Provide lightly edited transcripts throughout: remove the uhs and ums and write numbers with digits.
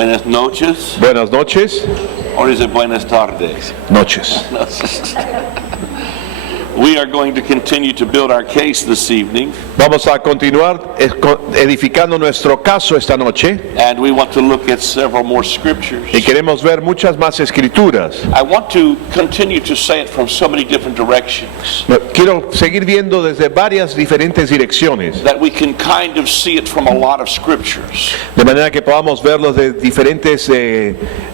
Buenas noches. Buenas noches. Or is it buenas tardes? Noches. We are going to continue to build our case this evening. Vamos a continuar edificando nuestro caso esta noche. And we want to look at several more scriptures. Y queremos ver muchas más escrituras. I want to continue to say it from so many different directions. Quiero seguir viendo desde varias diferentes direcciones. That we can kind of see it from a lot of scriptures. De manera que podamos verlos de diferentes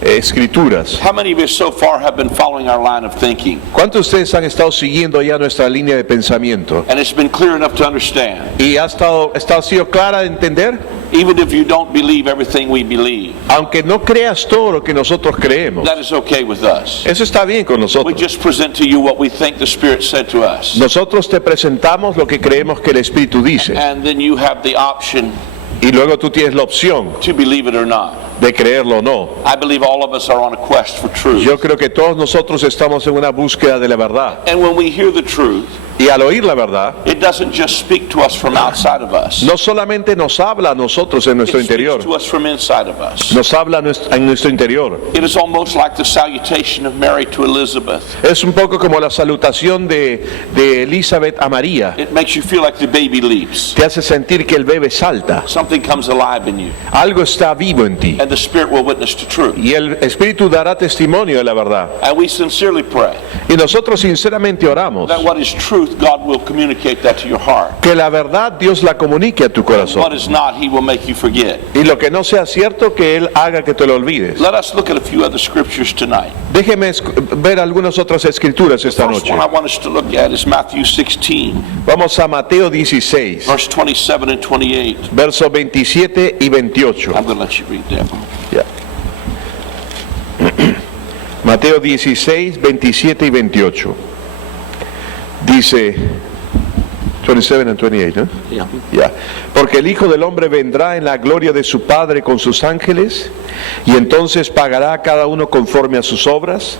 escrituras. How many of you so far have been following our line of thinking? ¿Cuántos de ustedes han estado siguiendo ya nuestra línea de pensamiento? And it's been clear enough to understand. ¿Y ha sido clara de entender? Even if you don't believe everything we believe. Aunque no creas todo lo que nosotros creemos. That is okay with us. Eso está bien con nosotros. We just present to you what we think the Spirit said to us. Nosotros te presentamos lo que creemos que el Espíritu dice. And then you have the option y luego tú tienes la opción to believe it or not. De creerlo o no. I believe all of us are on a quest for truth. Yo creo que todos nosotros estamos en una búsqueda de la verdad. And when we hear the truth, y al oír la verdad, it doesn't just speak to us from outside of us. No solamente nos habla a nosotros en nuestro interior. It speaks to us from inside of us. Nos habla en nuestro interior. It is almost like the salutation of Mary to Elizabeth. Es un poco como la salutación de Elizabeth a María. It makes you feel like the baby leaps. Te hace sentir que el bebé salta. Something comes alive in you. Algo está vivo en ti. And the Spirit will witness to truth. Y el Espíritu dará testimonio de la verdad. And we sincerely pray. Y nosotros sinceramente oramos. That what is truth, God will communicate that to your heart. Que la verdad Dios la comunique a tu corazón. And what is not, He will make you forget. Y lo que no sea cierto, que él haga que te lo olvides. Let us look at a few other scriptures tonight. Déjeme ver algunas otras escrituras esta noche. The first one I want us to look at is Matthew 16. Vamos a Mateo 16. Verse 27 and 28. Versos 27 y 28. I'm going to let you read that one. Yeah. Mateo 16, 27 y 28. Dice 27 and 28, ¿no? Yeah. Yeah. Porque el Hijo del Hombre vendrá en la gloria de su Padre con sus ángeles, y entonces pagará a cada uno conforme a sus obras.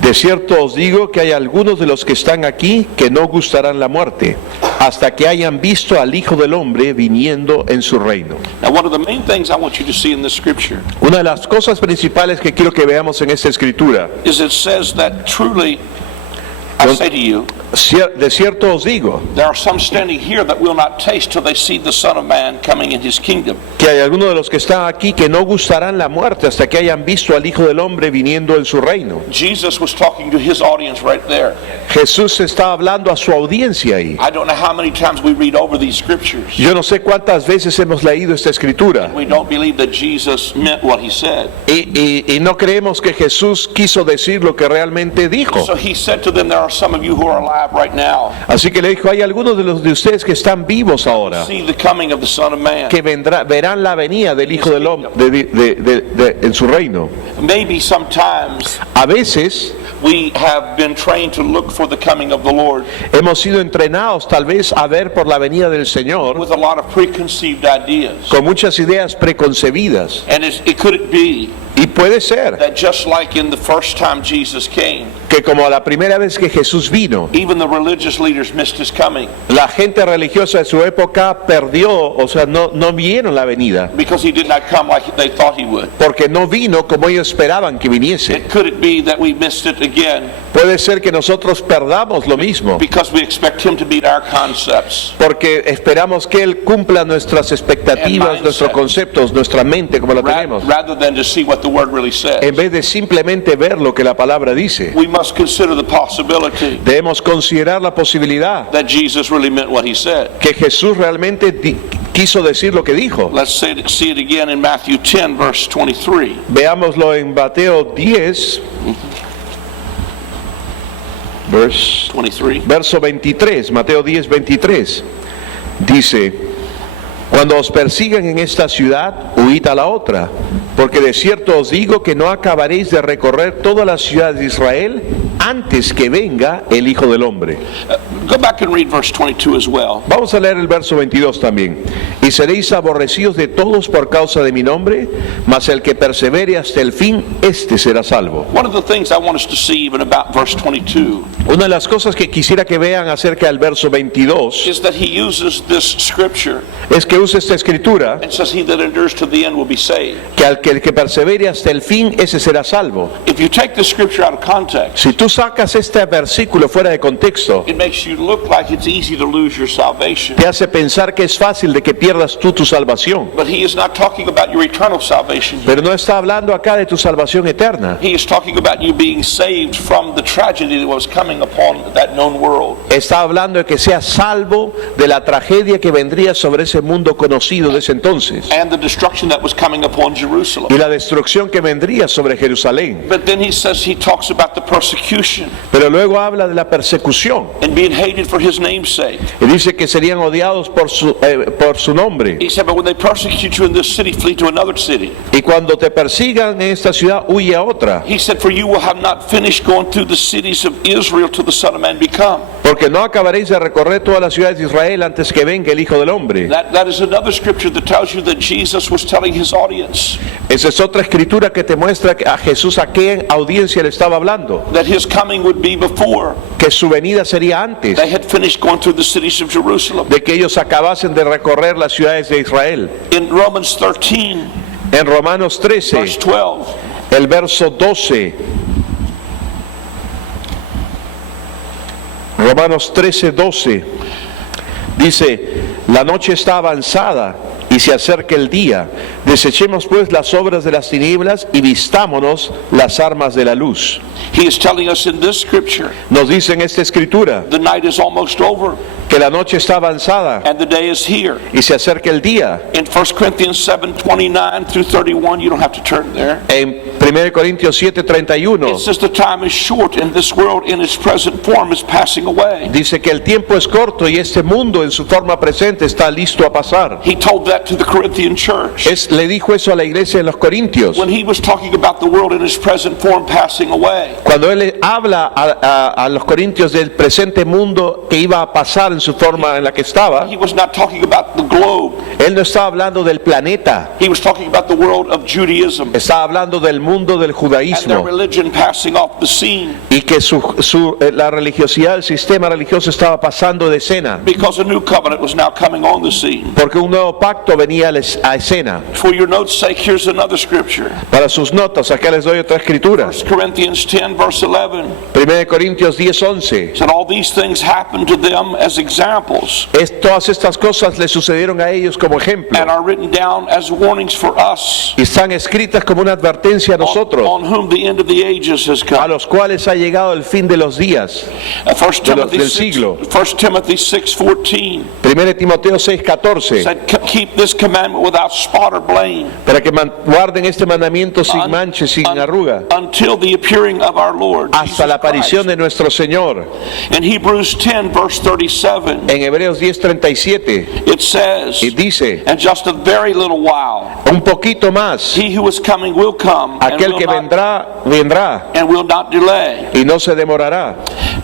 De cierto os digo que hay algunos de los que están aquí que no gustarán la muerte, hasta que hayan visto al Hijo del Hombre viniendo en su reino. Now, one of the main things I want you to see in this scripture Una de las cosas principales que quiero que veamos en esta escritura is it says that truly, I say to you, de cierto os digo, there are some standing here that will not taste till they see the Son of Man coming in His kingdom. que hay algunos de los que están aquí que no gustarán la muerte hasta que hayan visto al Hijo del Hombre viniendo en su reino. Jesus was talking to His audience right there. Jesús está hablando a su audiencia ahí. I don't know how many times we read over these scriptures. Yo no sé cuántas veces hemos leído esta escritura. We don't believe that Jesus meant what He said. Y no creemos que Jesús quiso decir lo que realmente dijo. So He said to them, there are some of you who are alive right now. Así que le dijo, hay algunos de los de ustedes que están vivos ahora, See the coming of the Son of Man. que verán la venida del Hijo del Hombre en su reino. Maybe sometimes A veces we have been trained to look for the coming of the Lord hemos sido entrenados tal vez a ver por la venida del Señor with a lot of preconceived ideas. con muchas ideas preconcebidas. And could it be Y puede ser that just like in the first time Jesus came, que como la primera vez que Jesús vino, even the religious leaders missed His coming la gente religiosa de su época perdió, o sea, no vieron la venida, because He did not come like they thought He would? porque no vino como ellos esperaban que viniese. Could it be that we missed it again Puede ser que nosotros perdamos lo mismo, because we expect Him to meet our concepts? porque esperamos que Él cumpla nuestras expectativas, nuestros conceptos, nuestra mente como la tenemos, Rather than to see what the Word really says. en vez de simplemente ver lo que la palabra dice. We must consider the possibility Debemos considerar la posibilidad that Jesus really meant what He said. que Jesús realmente quiso decir lo que dijo. Let's see it again in Matthew 10, verse 23. Veámoslo en Mateo 10, verso 23, Mateo 10, 23. Dice, cuando os persigan en esta ciudad, huid a la otra, porque de cierto os digo que no acabaréis de recorrer toda la ciudad de Israel antes que venga el Hijo del Hombre. Go back and read verse 22 as well. Vamos a leer el verso 22 también. Y seréis aborrecidos de todos por causa de mi nombre, mas el que persevere hasta el fin, este será salvo. One of the things I want us to see even about verse 22 Una de las cosas que quisiera que vean acerca del verso 22 is that he uses this scripture es que usa esta escritura, and says, he that endures to the end will be saved. que al que que el que persevere hasta el fin, ese será salvo. If you take the scripture out of context, Si tú sacas este versículo fuera de contexto, it makes you look like it's easy to lose your salvation. te hace pensar que es fácil de que pierdas tú tu salvación. But he is not talking about your eternal salvation here. Pero no está hablando acá de tu salvación eterna. He is talking about you being saved from the tragedy that was coming upon that known world. Está hablando de que seas salvo de la tragedia que vendría sobre ese mundo conocido de ese entonces And the destruction that was coming upon Jerusalem. y la destrucción que vendría sobre Jerusalén. But then he talks about the persecution Pero luego habla de la persecución and being hated for his name's sake. y dice que serían odiados por su nombre. He said, but when they persecute you in this city, flee to another city. Y cuando te persigan en esta ciudad, huye a otra, He said, for you will have not finished going through the cities of Israel till the Son of Man be come. porque no acabaréis de recorrer todas las ciudades de Israel antes que venga el Hijo del Hombre. That is another scripture that tells you that Jesus was telling his audience Esa es otra escritura que te muestra a Jesús a qué audiencia le estaba hablando, that his coming would be before que su venida sería antes they had finished going through the cities of Jerusalem. de que ellos acabasen de recorrer las ciudades de Israel. In Romans 13, En Romanos verse 13, 12, el verso 12, Romanos 13, 12, dice, la noche está avanzada y se acerca el día. Desechemos pues las obras de las tinieblas y vistámonos las armas de la luz. he is telling us in this scripture, Nos dice en esta escritura the night is almost over que la noche está avanzada and the day is here. y se acerca el día. In 1 Corinthians 7:29 through 31, you don't have to turn there. En 1 Corintios 7:31 It says the time is short and this world in its present form is passing away. dice que el tiempo es corto y este mundo en su forma presente está listo a pasar. He told that to the Corinthian church. Le dijo eso a la iglesia de los Corintios. When he was talking about the world in its present form passing away, Cuando él habla a los Corintios del presente mundo que iba a pasar en su forma en la que estaba, he was not talking about the globe. él no estaba hablando del planeta, He was talking about the world of Judaism estaba hablando del mundo del and their judaísmo religion passing off the scene y que la religiosidad, el sistema religioso estaba pasando de escena because a new covenant was now coming on the scene. porque un nuevo pacto venía a escena. For your notes' sake, here's another scripture. Para sus notas, acá les doy otra escritura. 1 Corinthians 10 verse 11 1 Corintios 10:11. said all these things happened to them as examples Todas estas cosas le sucedieron a ellos como ejemplo and are written down as warnings for us y están escritas como una advertencia a nosotros, on whom the end of the ages has a come. los cuales ha llegado el fin de los días. 1 Timothy del 6, siglo. 1 Timothy 6:14 1 Timoteo 6:14. said, keep this commandment without spot or blame Para que guarden este mandamiento sin mancha, sin arruga, until the appearing of our Lord hasta la Jesus aparición Christ. de nuestro Señor. In Hebrews 10 verse 37 En Hebreos 10:37 it says, y dice, and just a very little while un poquito más, he who is coming will come and aquel will que not, vendrá and will not delay. y no se demorará.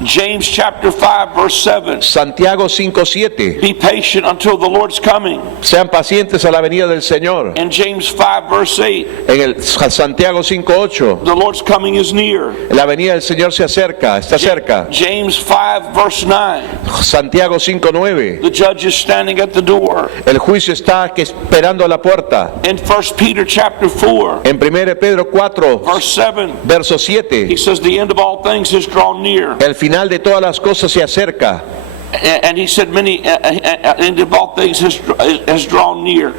James chapter 5 verse 7, Santiago 5:7. be patient until the Lord's coming. Sean pacientes a la venida del Señor. In James 5 verse 8, En el Santiago 5:8, the Lord's coming is near. la venida del Señor se acerca, está cerca. James 5 verse 9, Santiago 5:9, the judge is standing at the door. el juicio está esperando a la puerta. In 1 Peter chapter 4 En 1 Pedro 4, verse 7, verso he 7, says the end of all things is drawn near. el final de todas las cosas se acerca. And he said many end of all things has drawn near.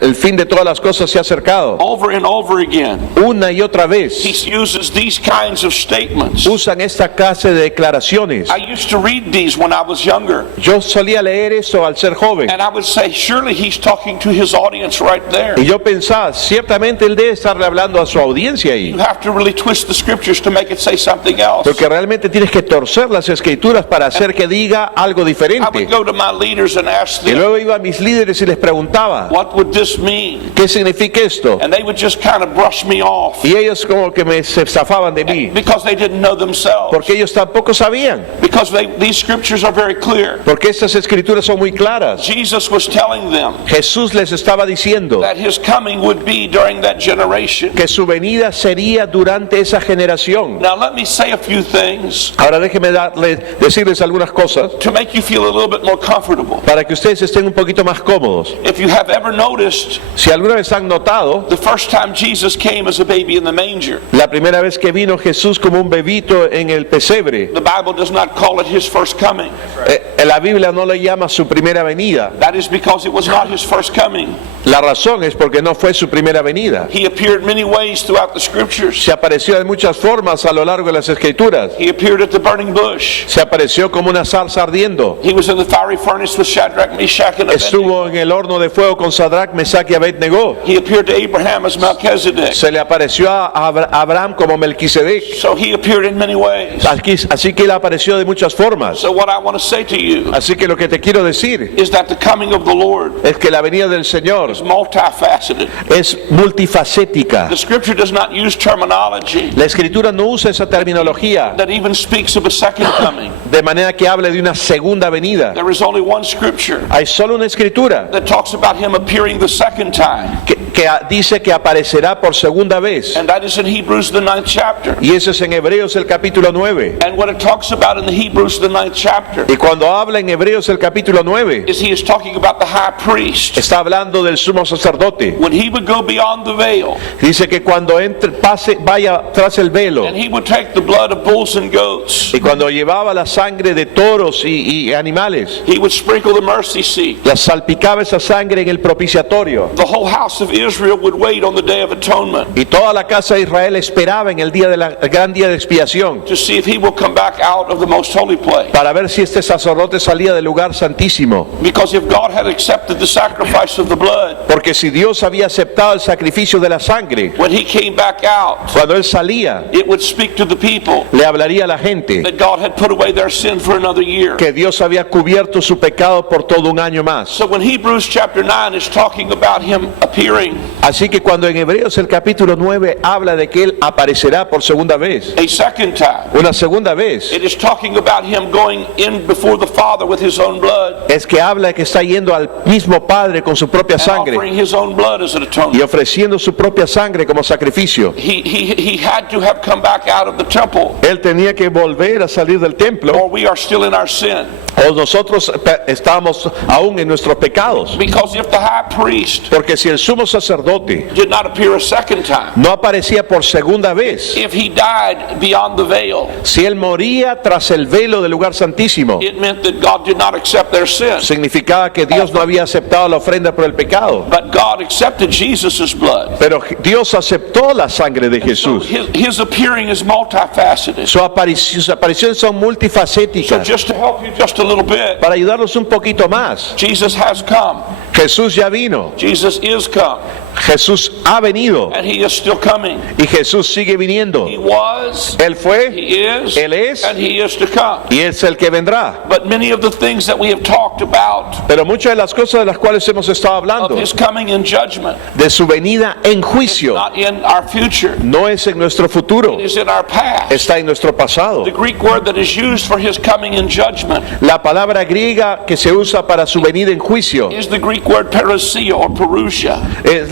El fin de todas las cosas se ha acercado. Over and over again, Una y otra vez he uses these kinds of statements. usan esta clase de declaraciones. I used to read these when I was younger, Yo solía leer esto al ser joven. and I would say, surely he's talking to his audience right there. Y yo pensaba, ciertamente él debe estarle hablando a su audiencia ahí. You have to really twist the scriptures to make it say something else. Porque realmente tienes que torcer las escrituras para hacer que diga algo I would diferente. go to my leaders and ask Y them, luego iba a mis líderes y les preguntaba, what would this mean? ¿qué significa esto? And they would just kind of brush me off Y ellos como que se zafaban de mí, because they didn't know themselves. porque ellos tampoco sabían, Because these scriptures are very clear. porque estas escrituras son muy claras. Jesus was telling them Jesús les estaba diciendo that his coming would be during that generation. que su venida sería durante esa generación. Now let me say a few things Ahora déjenme decirles algunas cosas to make you feel a little bit more comfortable. para que ustedes estén un poquito más cómodos. If you have ever noticed noticed, Si alguna vez han notado, the first time Jesus came as a baby in the manger, la primera vez que vino Jesús como un bebito en el pesebre, the Bible does not call it his first coming. La Biblia no le llama su primera venida. That is because it was not his first coming. La razón es porque no fue su primera venida. He appeared many ways throughout the scriptures. Se apareció de muchas formas a lo largo de las Escrituras. He appeared at the burning bush. Se apareció como una zarza ardiendo. He was in the fiery furnace with Shadrach, Meshach, and Abednego. Estuvo en el horno de fuego con Sadrach, Mesach y Abednego. He appeared to Abraham as Melchizedek. Se le apareció a Abraham como Melquisedec. So he appeared in many ways. Así que él apareció de muchas formas. So what I want to say to you Así que lo que te quiero decir is that the coming of the Lord es que la venida del Señor is multifaceted. es multifacética. The scripture does not use terminology La Escritura no usa esa terminología that even speaks of a second coming. de manera que hable de una segunda venida. There is only one scripture Hay solo una Escritura that talks about him appearing the second time, que dice que aparecerá por segunda vez. and that is in Hebrews the 9th chapter. Y eso es en Hebreos el capítulo 9. And what it talks about in the Hebrews the 9th chapter Y cuando habla en Hebreos el capítulo 9, is he is talking about the high priest. está hablando del sumo sacerdote. When he would go beyond the veil, Dice que cuando vaya tras el velo, and he would take the blood of bulls and goats, y cuando llevaba la sangre de toros y animales, he would sprinkle the mercy seat. la salpicaba esa sangre en el propiciatorio. The whole house of Israel would wait on the day of atonement Y toda la casa de Israel esperaba en el gran día de expiación to see if he will come back out of the most holy place. para ver si este sacerdote salía del lugar santísimo. Because if God had accepted the sacrifice of the blood, Porque si Dios había aceptado el sacrificio de la sangre, when he came back out, cuando él salía, it would speak to the people le hablaría a la gente that God had put away their sin for another year. que Dios había cubierto su pecado por todo un año más. So when Hebrews chapter 9 is talking about him appearing Así que cuando en Hebreos el capítulo 9 habla de que él aparecerá por segunda vez, a second time, una segunda vez, it is talking about him going in before the Father with his own blood es que habla de que está yendo al mismo Padre con su propia and sangre offering his own blood as an y atonement. ofreciendo su propia sangre como sacrificio. He had to have come back out of the temple, Él tenía que volver a salir del templo, or we are still in our sin. o nosotros estábamos aún en nuestros pecados. Because if the high priest Porque si el sumo sacerdote did not appear a second time, no aparecía por segunda vez, if he died beyond the veil, si él moría tras el velo del lugar santísimo, it meant that God did not accept their sin. significaba que Dios no había aceptado la ofrenda por el pecado. But God accepted Jesus' blood. Pero Dios aceptó la sangre de So Jesús. his appearing is multifaceted. Sus apariciones son So multifacéticas. just to help you just a little bit, Para ayudarlos un poquito más, Jesus has come. Jesús ya vino, Jesus is come. Jesús ha venido And he is still coming. y Jesús sigue viniendo. He was, Él fue, he is, Él es and he is to come. y es el que vendrá. But many of the things that we have talked about Pero muchas de las cosas de las cuales hemos estado of hablando, his coming in judgment, de su venida en juicio, not in our future, no es en nuestro futuro, it is in our past. está en nuestro pasado. The Greek word that is used for his coming in judgment La palabra griega que se usa para su venida en juicio is the Greek word parousia or parousia. es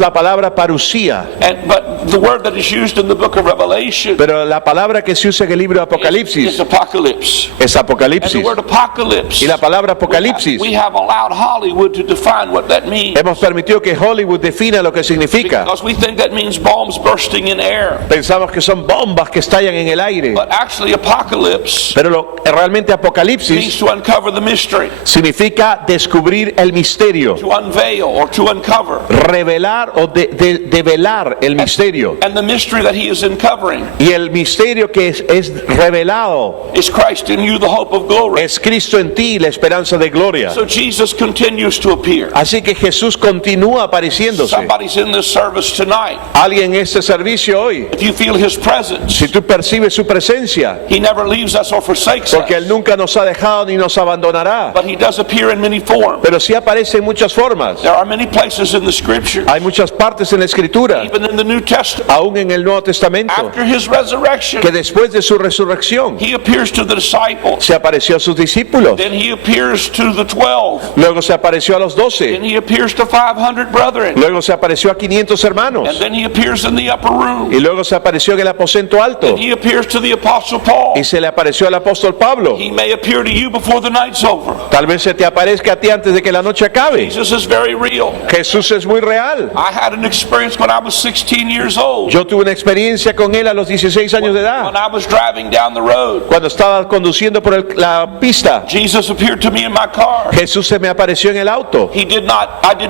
la palabra parusía. But the word that is used in the book of Revelation Pero la palabra que se usa en el libro de is Apocalipsis apocalypse. es And the Apocalipsis. word apocalypse, Y la palabra Apocalipsis, we have allowed Hollywood to define what that means. hemos permitido que Hollywood defina lo que significa. Because we think that means bombs bursting in air. Pensamos que son bombas que estallan en el aire. But actually apocalypse Pero realmente means Apocalipsis to uncover the mystery, significa descubrir el misterio, to unveil or to uncover. revelar o develar el misterio. And the mystery that he is uncovering Y el misterio que es revelado is Christ in you, the hope of glory. es Cristo en ti, la esperanza de gloria. So Jesus continues to appear. Así que Jesús continúa apareciéndose. Somebody's in this service tonight. Alguien en este servicio hoy, If you feel his presence, si tú percibes su presencia, he never leaves us or forsakes porque Él us. nunca nos ha dejado ni nos abandonará, But he does appear in many forms. pero sí aparece en muchas formas. There are many places in the scripture scriptures, Hay muchas partes en la Escritura, even in the New Testament, aún en el Nuevo Testamento, after his resurrection, que después de su resurrección he appears to the disciples, se apareció a sus discípulos, then he appears to the 12, luego se apareció a los 12, then he appears to 500 brethren, luego se apareció a 500 hermanos, and then he appears in the upper room, y luego se apareció en el aposento alto, and he appears to the apostle Paul. y se le apareció al apóstol Pablo. He may appear to you before the night's over. Tal vez se te aparezca a ti antes de que la noche acabe. Jesus is very real. Jesús es muy real. I had an experience when I was 16 years old. Yo tuve una experiencia con él a los 16 años de edad, When I was driving down the road, cuando estaba conduciendo por la pista. Jesus appeared to me in my car. Jesús se me apareció en el auto. I did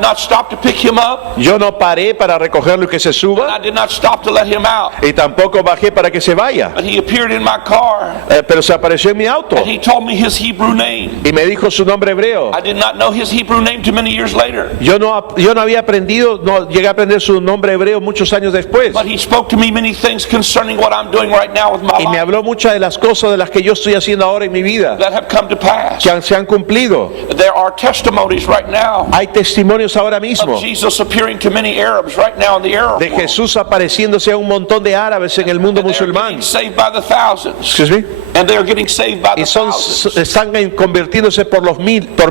not stop to pick him up, Yo no paré para recogerlo y que se and I suba, did not stop to let him out. y tampoco bajé para que se vaya. But he appeared in my car, Pero se apareció en mi auto and he told me his Hebrew name. y me dijo su nombre hebreo. I did not know his Hebrew name too many years later. Yo no había aprendido, no llegué a aprender su nombre hebreo muchos años después. But he spoke to me many things concerning what I'm doing right now with my Y me life habló muchas de las cosas de las que yo estoy haciendo ahora en mi vida, that have come to pass. que se han cumplido. There are testimonies right now Hay testimonios ahora mismo of Jesus appearing to many Arabs right now in the Arab de world. Jesús apareciéndose a un montón de árabes en el mundo And they're musulmán. getting saved by the thousands. Excuse me. And they're getting saved by the Y thousands. están convirtiéndose por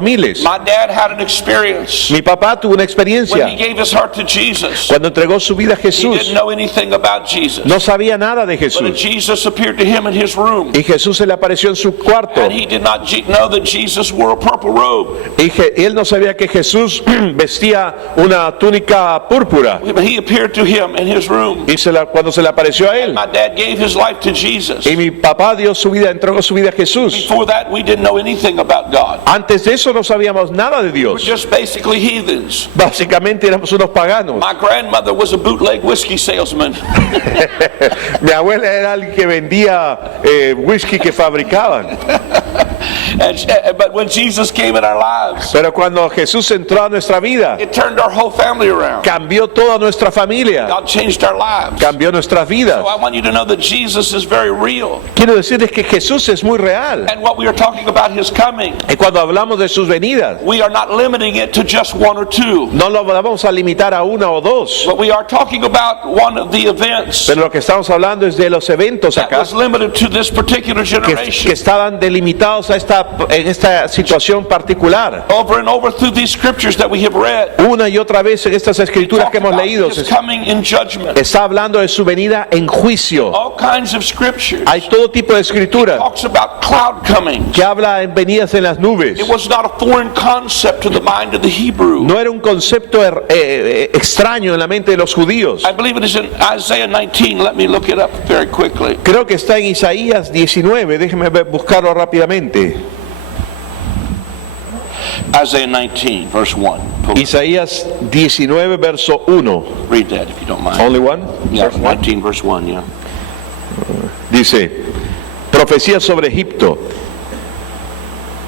miles. My dad had an experience Mi papá tuvo una when he experiencia gave his heart to Jesus. cuando entregó su vida a He Jesús. didn't know anything about Jesus. No sabía nada de But Jesús. Jesus appeared to him in his room. Y Jesús se le apareció en su cuarto. And he did not know that Jesus wore a purple robe. Y él no sabía que Jesús vestía una túnica púrpura. But he appeared to him in his room. Y cuando se le apareció a él. My dad gave his life to Jesus. Y mi papá dio su vida, entregó su vida a Jesús. Before that, we didn't know anything about God. Antes de eso no sabíamos nada de We're Dios. just basically heathens. Básicamente éramos unos paganos. My grandmother was a bootleg whiskey salesman. Mi abuela era alguien que vendía whisky que fabricaban. But when Jesus came in our lives, Pero cuando Jesús entró a nuestra vida, it turned our whole family around. cambió toda nuestra familia, God changed our lives. cambió nuestras vidas. So I want you to know that Jesus is very real. Quiero decirles que Jesús es muy real. And what we are talking about his coming, Y cuando hablamos de sus venidas, we are not limiting it to just one or two. no lo vamos a limitar a una o dos. But we are talking about one of the events Pero lo que estamos hablando es de los eventos that acá was limited to this particular que generation. estaban delimitados en esta situación particular. Over and over through these scriptures that we have read, Una y otra vez en estas escrituras talk que hemos about leído, his coming in judgment. está hablando de su venida en juicio. All kinds of scriptures. Hay todo tipo de escritura Talks about cloud coming. que habla en venidas en las nubes. It was not a foreign concept to the mind of the Hebrew. No era un concepto extraño en la mente de los judíos. I believe it is in Isaiah 19. Let me look it up very quickly. Creo que está en Isaías 19, déjeme buscarlo rápidamente. Isaiah 19, verse 1. Pull it. Isaías 19, verso 1. Read that if you don't mind. Only one? Yeah, Verse one. 19, verse 1, yeah. Dice, profecía sobre Egipto.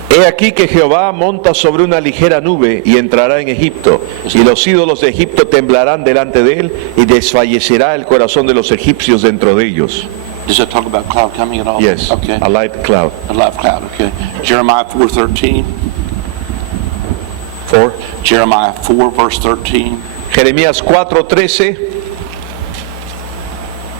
He aquí que Jehová monta sobre una ligera nube y entrará en Egipto, y los ídolos de Egipto temblarán delante de él, y desfallecerá el corazón de los egipcios dentro de ellos. Does it talk about cloud coming at all? Yes, Okay. a light cloud. A live cloud, okay. Jeremiah 4:13. 4. Jeremiah 4, verse 13. Jeremías 4:13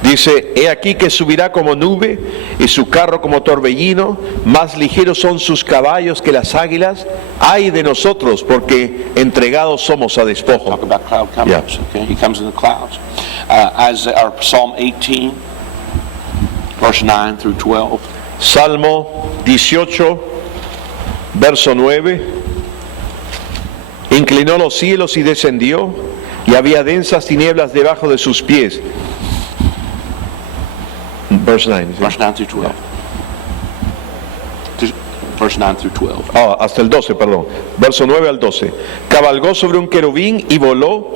dice, he aquí que subirá como nube y su carro como torbellino, más ligeros son sus caballos que las águilas. Ay de nosotros, porque entregados somos a despojo. Talk about cloud coming. Yeah. Okay, he comes in the clouds. Psalm 18, verse 9 through 12. Salmo 18, verso 9. Inclinó los cielos y descendió, y había densas tinieblas debajo de sus pies. Verse 9. ¿sí? Verse 9 through 12. Verse 9 through 12. Hasta el 12, perdón. Verso 9 al 12. Cabalgó sobre un querubín y voló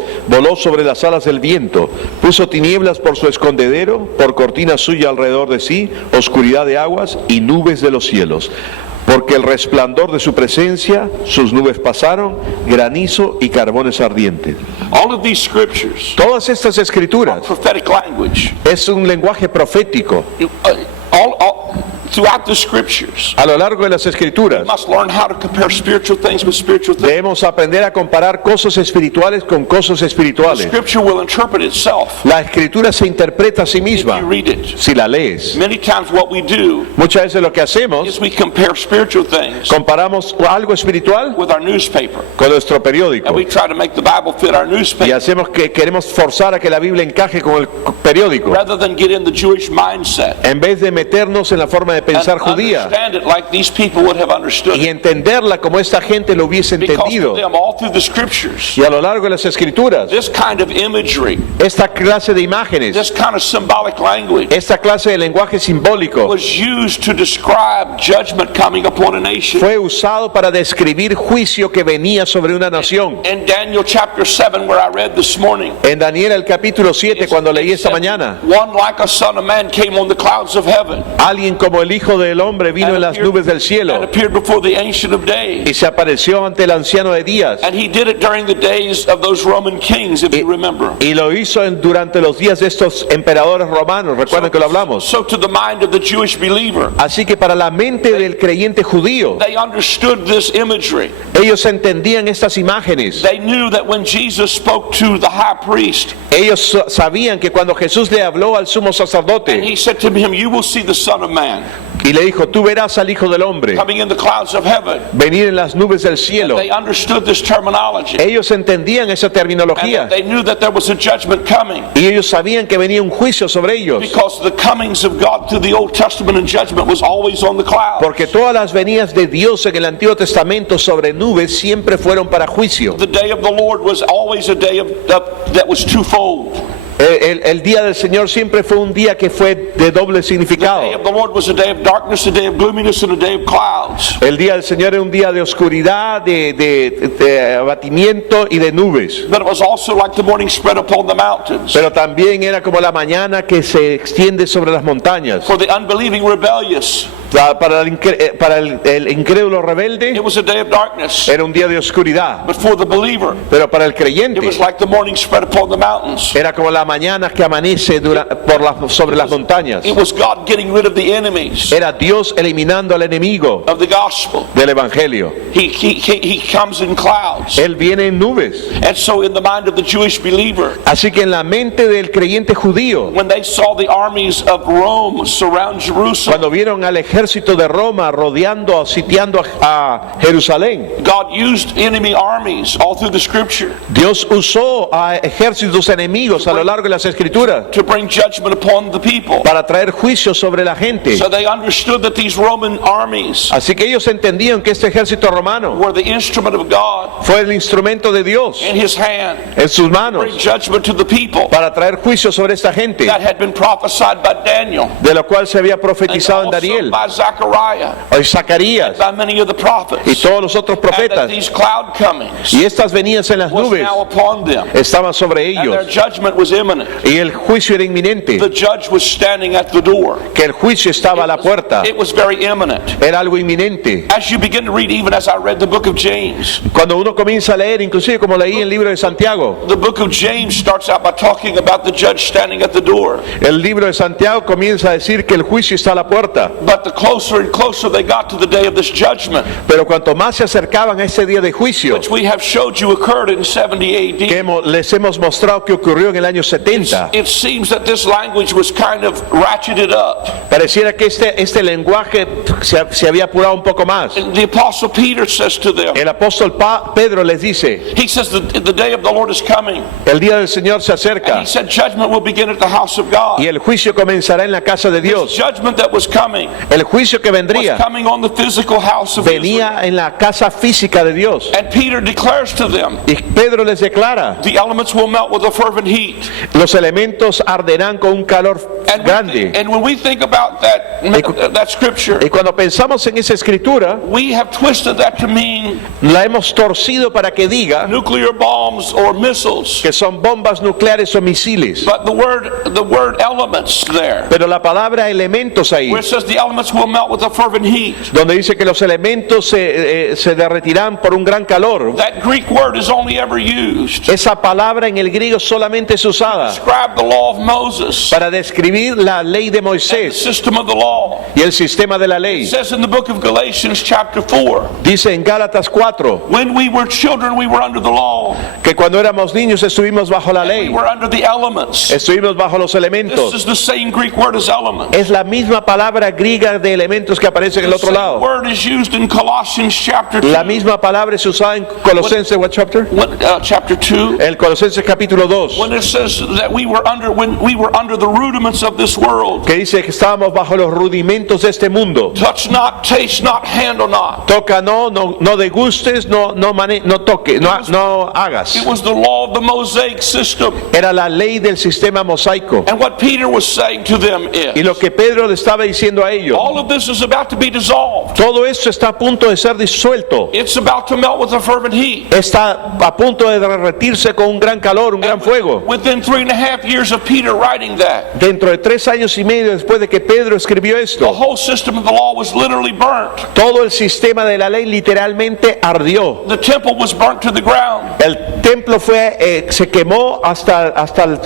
sobre las alas del viento. Puso tinieblas por su escondedero, por cortina suya alrededor de sí, oscuridad de aguas y nubes de los cielos. Porque el resplandor de su presencia, sus nubes pasaron, granizo y carbones ardientes. All of these scriptures, Todas estas escrituras prophetic language. es un lenguaje profético. throughout the scriptures, A lo largo de las Escrituras we must learn how to compare spiritual things with spiritual things. debemos aprender a comparar cosas espirituales con cosas espirituales. Scripture will interpret itself La Escritura se interpreta a sí if misma you read it. si la lees. Many times what we do Muchas veces lo que hacemos, is we compare spiritual things comparamos algo espiritual with our newspaper. con nuestro periódico And we try to make the Bible fit our y newspaper hacemos que queremos forzar a que la Biblia encaje con el periódico rather than get in the Jewish mindset en vez de meternos en la forma de and pensar judía understand it like these people would have understood y it. entenderla como esta gente lo hubiese Because to entendido. them, all through the scriptures, Y a lo largo de las Escrituras, this kind of imagery, esta clase de imágenes, this kind of symbolic language esta clase de lenguaje simbólico was used to describe judgment coming upon a nation. fue usado para describir juicio que venía sobre una nación. In Daniel chapter 7, where I read this morning, En Daniel el capítulo 7, cuando leí esta mañana, one like a son of man came on the clouds of heaven alguien como el Hijo del Hombre vino en las nubes del and cielo appeared before the Ancient of y Days. se apareció ante el anciano de días And he did it during the days of those Roman kings, if you remember. y lo hizo durante los días de estos emperadores romanos. Recuerden que lo hablamos. So to the mind of the Jewish believer, Así que para la mente del creyente judío, they understood this imagery. ellos entendían estas imágenes. They knew that when Jesus spoke to the high priest, Ellos sabían que cuando Jesús le habló al sumo and sacerdote he said to him, "You will see the Son of Man y le dijo, tú verás al Hijo del Hombre coming in the clouds of heaven." venir en las nubes del cielo. They understood this terminology. Ellos entendían esa And terminología they knew that there was a judgment coming y ellos sabían que venía un juicio sobre ellos. because the comings of God through the Old Testament and judgment was always on the clouds. Porque todas las venidas de Dios en el Antiguo Testamento sobre nubes siempre fueron para juicio. The day of the Lord was always a day that was twofold. El día del Señor siempre fue un día que fue de doble The day significado. of the Lord was a day of darkness, a day of gloominess, and a day of clouds. El día del Señor era un día de oscuridad, de abatimiento y de nubes. But it was also like the morning spread upon the mountains. Pero también era como la mañana que se extiende sobre las montañas. For the unbelieving rebellious, Para el incrédulo rebelde it was a day of darkness. era un día de oscuridad. But for the believer, Pero para el it creyente was like the morning spread upon the mountains. era como la mañana que amanece sobre las montañas. It was God getting rid of the enemies Era Dios eliminando al enemigo of the gospel. del Evangelio. He comes in clouds. Él viene en nubes. And so in the mind of the Jewish believer, Así que en la mente del creyente judío, when they saw the armies of Rome surround Jerusalem, cuando vieron al ejército de Roma rodeando, sitiando a Jerusalén, God used enemy armies all through the scripture Dios usó a ejércitos enemigos a lo largo de las Escrituras to bring judgment upon the people. para traer juicio sobre la gente. So they understood that these Roman armies Así que ellos entendían que este ejército romano were the instrument of God fue el instrumento de Dios in his hand en sus to manos bring judgment to the people para traer juicio sobre esta gente, that had been prophesied by Daniel de lo cual se había and profetizado en also Daniel, by Zechariah, o Zacarías by many of the y prophets, todos los otros and that profetas. these cloud comings Y estas venidas en las was nubes now upon them, estaban sobre and their ellos judgment was imminent. y el juicio era inminente, The judge was standing at the door. que el juicio estaba a la puerta, It was very imminent. era algo inminente. As you begin to read, even as I read the book of James, Cuando uno comienza a leer, inclusive como leí el libro de Santiago, the book of James starts out by talking about the judge standing at the door. el libro de Santiago comienza a decir que el juicio está a la puerta. But the closer and closer they got to the day of this judgment, Pero cuanto más se acercaban a ese día de juicio, which we have showed you occurred in 70 que AD, les hemos mostrado que ocurrió en el año 70, it seems that this language was kind of ratcheted up. pareciera que este lenguaje se había apurado un poco más. And the apostle Peter says to them, El apóstol Pedro les dice, he says that the day of the Lord is coming. el día del Señor se And acerca he said judgment will begin at the house of God. y el juicio comenzará en la casa de Dios. Judgment that was coming El juicio que was vendría coming on the physical house of Israel. venía en la casa física de Dios. And Peter declares to them, Y Pedro les declara, the elements will melt with a fervent heat. los elementos arderán con un calor grande. And when we think about that scripture, Y cuando pensamos en esa escritura, we have twisted that to mean la hemos torcido para que diga nuclear bombs or missiles. que son bombas nucleares o misiles. But the word elements there, Pero la palabra elementos ahí, where it says the elements will will melt with a fervent heat. donde dice que los elementos se derretirán por un gran calor. That Greek word is only ever used to Esa palabra en el griego solamente es usada describe the law of Moses, para describir la ley de the Moisés system of the law. y el sistema de la ley. It says in the book of Galatians chapter 4, Dice en Gálatas 4 when we were children, we were under the law. que cuando éramos niños estuvimos bajo la We ley, were under the elements. estuvimos bajo los This elementos. is the same Greek word as elements. Es la misma palabra griega de elementos que aparece en el The otro same lado. word is used in Colossians chapter 2. La misma palabra es usada en Colosenses, what chapter? Chapter 2. En Colosenses capítulo 2, When it says that when we were under the rudiments of this world, que dice que estábamos bajo los rudimentos de este mundo. touch not, taste not, handle not. Toca no degustes, no toque, no hagas. It was the law of the Mosaic system. Era la ley del sistema mosaico. And what Peter was saying to them Y is, lo que Pedro le estaba diciendo a ellos, all of this is about to be dissolved. todo esto está a punto de ser disuelto. It's about to melt with a fervent heat. Está a punto de derretirse con un gran calor, un gran fuego. Within 3.5 years of Peter writing that, Dentro de 3 años y medio después de que Pedro escribió the esto, whole system of the law was literally burnt. todo el sistema de la ley literalmente ardió. The temple was burnt to the ground, El templo se quemó hasta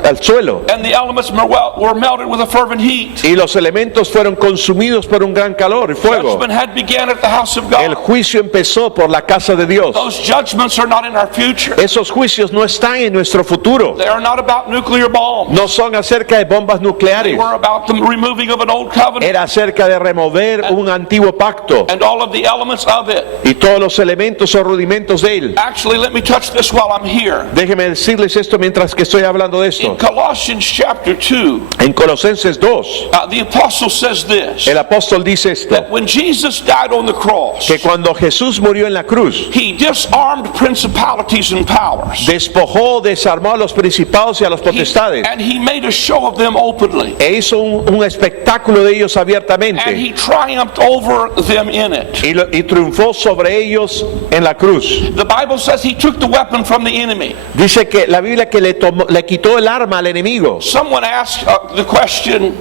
el suelo. and the elements were melted with a fervent heat. Y los elementos fueron consumidos por un gran calor y fuego. Judgment had began at the house of El God. juicio empezó por la casa de Dios. Those judgments are not in our future. Esos juicios no están en nuestro futuro. They are not about nuclear bombs. No son acerca de bombas They nucleares. were about the removing of an old covenant Era acerca de remover un antiguo pacto and all of the elements of it. y todos los elementos o rudimentos de él. Actually, let me touch this while I'm here. Déjeme decirles esto mientras que estoy hablando de In esto. Colossians chapter 2, En Colosenses 2, the apostle says this, el apóstol dice esto, when Jesus died on the cross, que cuando Jesús murió en la cruz, he disarmed principalities and powers, despojó, desarmó a los principados y a los potestades and he made a show of them openly, e hizo un espectáculo de ellos and abiertamente he triumphed over them in it. y triunfó sobre ellos en la cruz. The Bible says he took the weapon from the enemy. Dice que la Biblia que le quitó el arma al enemigo. Someone asked the question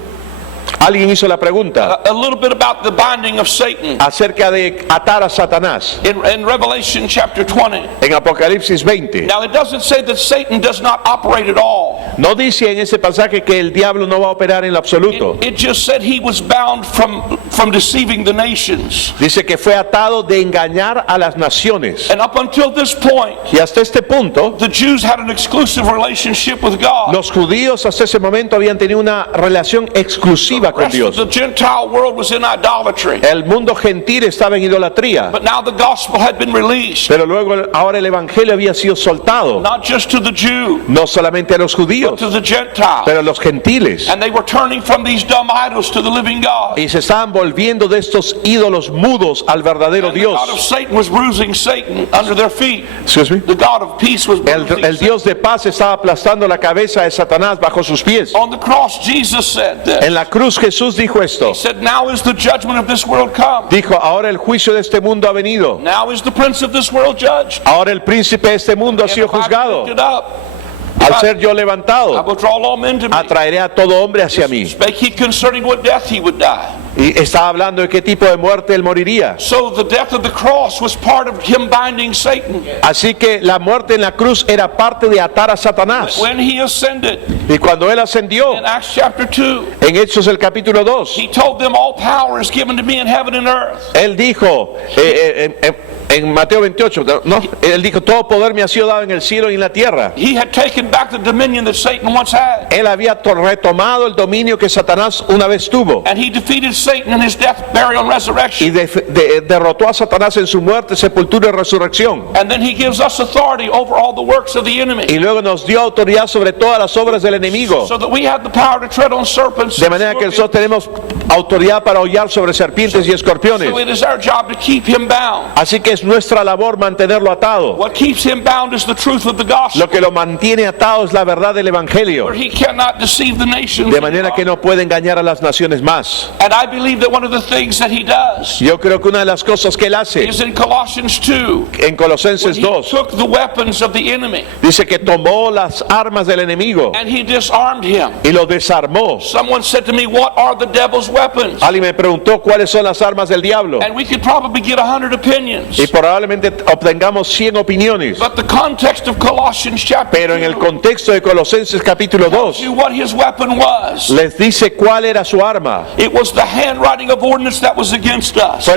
Alguien hizo la pregunta a little bit about the binding of Satan acerca de atar a Satanás in Revelation chapter 20. en Apocalipsis 20. Now it doesn't say that Satan does not operate at all. No dice en ese pasaje que el diablo no va a operar en lo absoluto. It just said he was bound from deceiving the nations. Dice que fue atado de engañar a las naciones. And up until this point, Y hasta este punto, the Jews had an exclusive relationship with God. los judíos hasta ese momento habían tenido una relación exclusiva The con rest of Dios. the Gentile world was in idolatry. El mundo gentil estaba en idolatría. But now the gospel had been released, Pero luego ahora el evangelio había sido soltado. not just to the Jew, No solamente a los but judíos, to the Gentile. pero a los gentiles. And they were turning from these dumb idols to the living God. Y se estaban volviendo de estos ídolos mudos al verdadero And the God of Dios. Satan was bruising Satan under their feet. Excuse me. The God of peace was bruising El Dios de paz estaba aplastando la cabeza de Satanás bajo sus pies. On the cross, Jesus said this. En la cruz Jesús dijo esto. He said, now is the judgment of this world come. Dijo, ahora el juicio de este mundo ha venido. Now is the prince of this world judged. Ahora el príncipe de este mundo ha And sido if I be juzgado. lifted up, Al ser yo I levantado, will draw all men to me. atraeré a todo hombre hacia mí. Spake he concerning what death he would die. Y estaba hablando de qué tipo de muerte él moriría. So the death of the cross was part of him binding Satan. Así que la muerte en la cruz era parte de atar a Satanás. When he ascended Y cuando él ascendió, in Acts chapter 2, en Hechos el capítulo 2, he told them all power is given to me in heaven and earth. él dijo, en Mateo 28, ¿no? Él dijo, todo poder me ha sido dado en el cielo y en la tierra. He had taken back the dominion that Satan once had. Él había retomado el dominio que Satanás una vez tuvo. And he defeated Satan in his death, burial, and Y resurrection. derrotó a Satanás en su muerte, sepultura y resurrección. And then he gives us authority over all the works of the enemy. Y luego nos dio autoridad sobre todas las obras del enemigo. So that we have the power to tread on serpents. De manera que nosotros tenemos autoridad para hollar sobre serpientes y escorpiones. So it is our job to keep him bound. Así que es nuestra labor mantenerlo atado. What keeps him bound is the truth of the gospel, Lo que lo mantiene atado es la verdad del Evangelio, where he cannot deceive the nations. de manera que no puede engañar a las naciones más. And I believe that one of the things that he does Yo creo que una de las cosas que él hace is in Colossians 2, en Colosenses he 2, took the weapons of the enemy dice que tomó las armas del enemigo and he disarmed him. y lo desarmó. Someone said to me, what are the devil's weapons? Alguien me preguntó cuáles son las armas del diablo And we could probably get 100 opinions. y probablemente obtengamos 100 opiniones, But the context of Colossians chapter pero en el 2 contexto de Colosenses capítulo tells 2 you what his weapon was. les dice cuál era su arma. It was the handwriting of ordinance that was against us.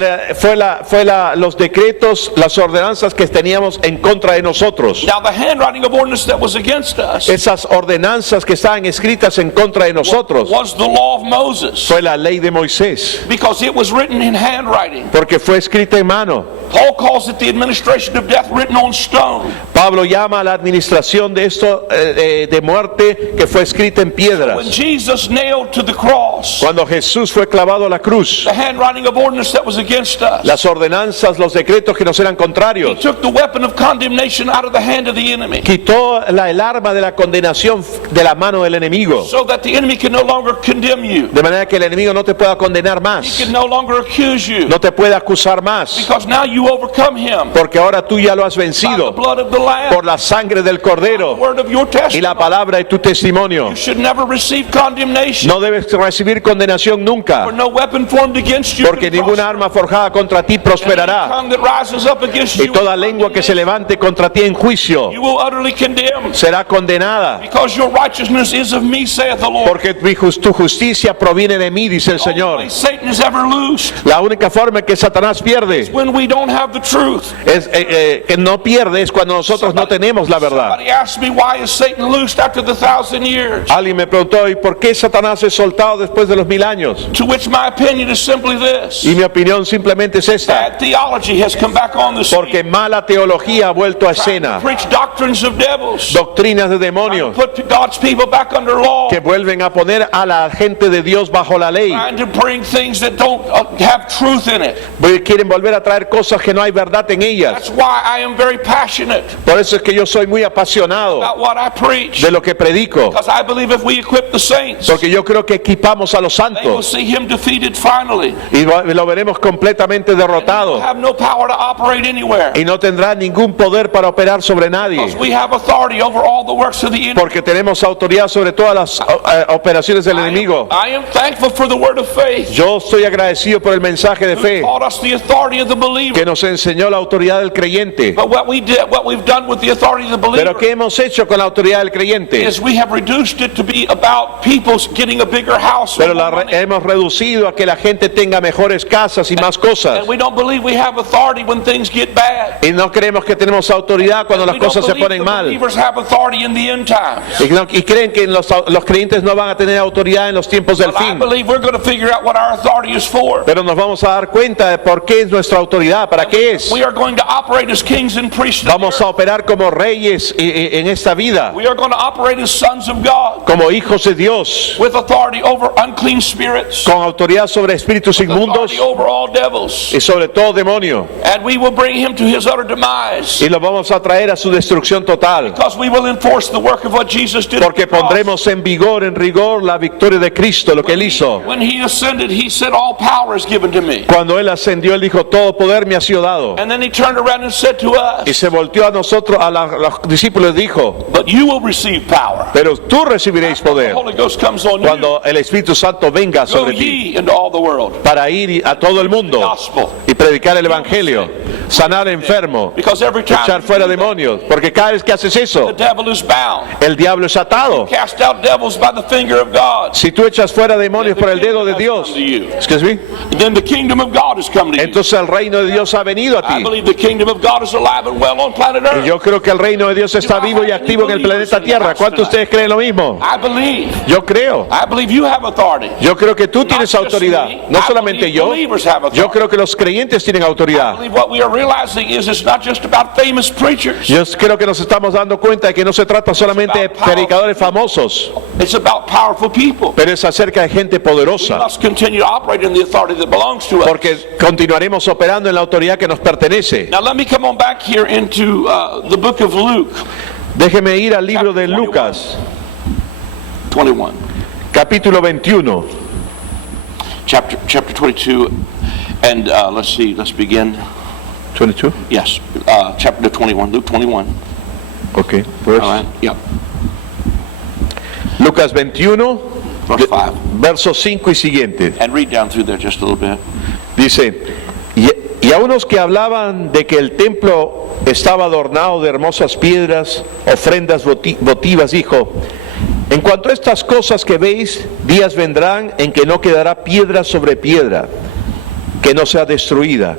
Los decretos, las ordenanzas que teníamos en contra de nosotros. Now the handwriting of ordinance that was against us Esas ordenanzas que estaban escritas en contra de nosotros was the law of Moses, fue la ley de Moisés, because it was written in handwriting. porque fue escrita en mano. Paul calls it the administration of death written on stone. Pablo llama a la administración de esto de muerte que fue escrita en When piedras. Jesus nailed to the cross Cuando Jesús fue clavado a la cruz, the handwriting of ordinance that was against us, las ordenanzas, los decretos que nos eran he contrarios, took the weapon of condemnation out of the hand of the enemy, quitó el arma de la condenación de la mano del enemigo, so that the enemy can no longer condemn you. de manera que el enemigo no te pueda condenar He más, can no longer accuse you, no te puede acusar más, because now you overcome him porque ahora tú ya lo has by the vencido blood of the Lamb, por la sangre del the Cordero word of your y la testimony. palabra de tu testimonio. You should never receive condemnation, No debes recibir condenación nunca, for no weapon formed against you porque can ninguna arma forjada contra ti prosper. And any prosperará, tongue that rises up against y you toda in lengua que se condemnation, levante contra ti en juicio you will utterly condemn, será condenada, because your righteousness is of me, saith the Lord. porque tu justicia proviene de mí, dice el The only Señor. way Satan is ever loosed La única forma en que Satanás pierde when we don't have the truth. es que no pierde es cuando nosotros no tenemos la verdad. Somebody asked me, why is Satan loosed after the 1,000 years? Alguien me preguntó, ¿y por qué Satanás es soltado después de los 1000 años? To which my opinion is simply this: Y mi opinión simplemente es esta: bad theology has come back on the scene. porque mala teología ha vuelto a escena, Preach doctrines of devils, doctrinas de demonios put God's people back under law, que vuelven a poner a la gente de Dios bajo la ley. trying to bring things that don't have truth in it. Quieren volver a traer cosas que no hay verdad en ellas. That's why I am very passionate Por eso es que yo soy muy apasionado about what I preach, de lo que predico, because I believe if we equip the saints, porque yo creo que equipamos a los they will santos see him defeated finally. y lo veremos completamente They will derrotado have no power to operate anywhere, y no tendrá ningún poder para operar sobre nadie, because we have authority over all the works of the enemy. porque tenemos autoridad sobre todas las operaciones del enemigo. I am thankful for the word of faith, Yo estoy agradecido por el mensaje de who fe taught us the authority of the believer. que nos enseñó la autoridad del creyente. But what we've done with the authority of the believer Pero ¿qué hemos hecho con la autoridad del creyente? is we have reduced it to be about people getting a bigger house. Pero and more money. hemos reducido a que la gente tenga mejores casas y más cosas. And we don't believe we have authority when things get bad. Y no creemos que tenemos autoridad cuando las We don't cosas se believe ponen the mal. believers have authority in the end times. Y creen que los creyentes no van a tener autoridad en los tiempos del But I fin. believe we're going to figure out what our authority is for. Pero nos vamos a dar cuenta de por qué es nuestra autoridad, para qué es. We are going to operate as kings and priests. Vamos a operar como reyes en esta vida, We are going to operate as sons of God como hijos de Dios, with authority over unclean spirits, con autoridad sobre espíritus inmundos authority over all devils. y sobre todo demonio. And we will bring him to his utter demise, Y los vamos a traer a su destrucción total, because we will enforce the work of what Jesus did. porque at the cross. pondremos en vigor, en rigor, la victoria de Cristo, lo que Él hizo. When he ascended, he said, all power is given to me. Cuando Él ascendió, Él dijo, todo poder me ha sido dado. And then he turned around and said to Y us, se volteó a nosotros, a los discípulos, dijo, but you will receive power. pero tú recibiréis The poder Holy Ghost comes on you. cuando el Espíritu Santo venga Go sobre ti, ye into all the world. para ir a todo el mundo Gospel. y predicar el Evangelio, sanar enfermos, Because every time echar you fuera do that, demonios, porque cada vez que haces the eso, devil is bound. el diablo es atado. Cast out devils by the finger of God. Si tú echas fuera demonios por el dedo de Dios, excuse me, Then the kingdom of God has come to you. entonces el reino de Dios ha venido a I ti. believe the kingdom of God is alive and well on planet Y Earth. yo creo que el reino de Dios está vivo y activo en el planeta Tierra. ¿Cuántos de ustedes creen lo mismo? I believe. Yo creo. I believe you have authority. Yo creo que tú tienes Not just autoridad. me. No I solamente believe yo. believers have authority. Yo creo que los creyentes tienen I autoridad. believe what we are realizing is it's not just about famous preachers. Yo creo que nos estamos dando cuenta de que no se trata solamente de predicadores famosos, It's about powerful people. pero es acerca de gente We poderosa, must continue to operate in the authority that belongs to us. porque continuaremos operando en la autoridad que nos pertenece. Now let me come on back here into the book of Luke Déjeme ir al libro de Lucas, 21. capítulo 21. Chapter 22, and let's begin. 22? Yes, chapter 21, Luke 21. Ok. All right, yeah, Lucas 21, verse 5. versos 5 y siguientes. And read down through there just a little bit. Dice, y a unos que hablaban de que el templo estaba adornado de hermosas piedras, ofrendas votivas, dijo, en cuanto a estas cosas que veis, días vendrán en que no quedará piedra sobre piedra, que no sea destruida.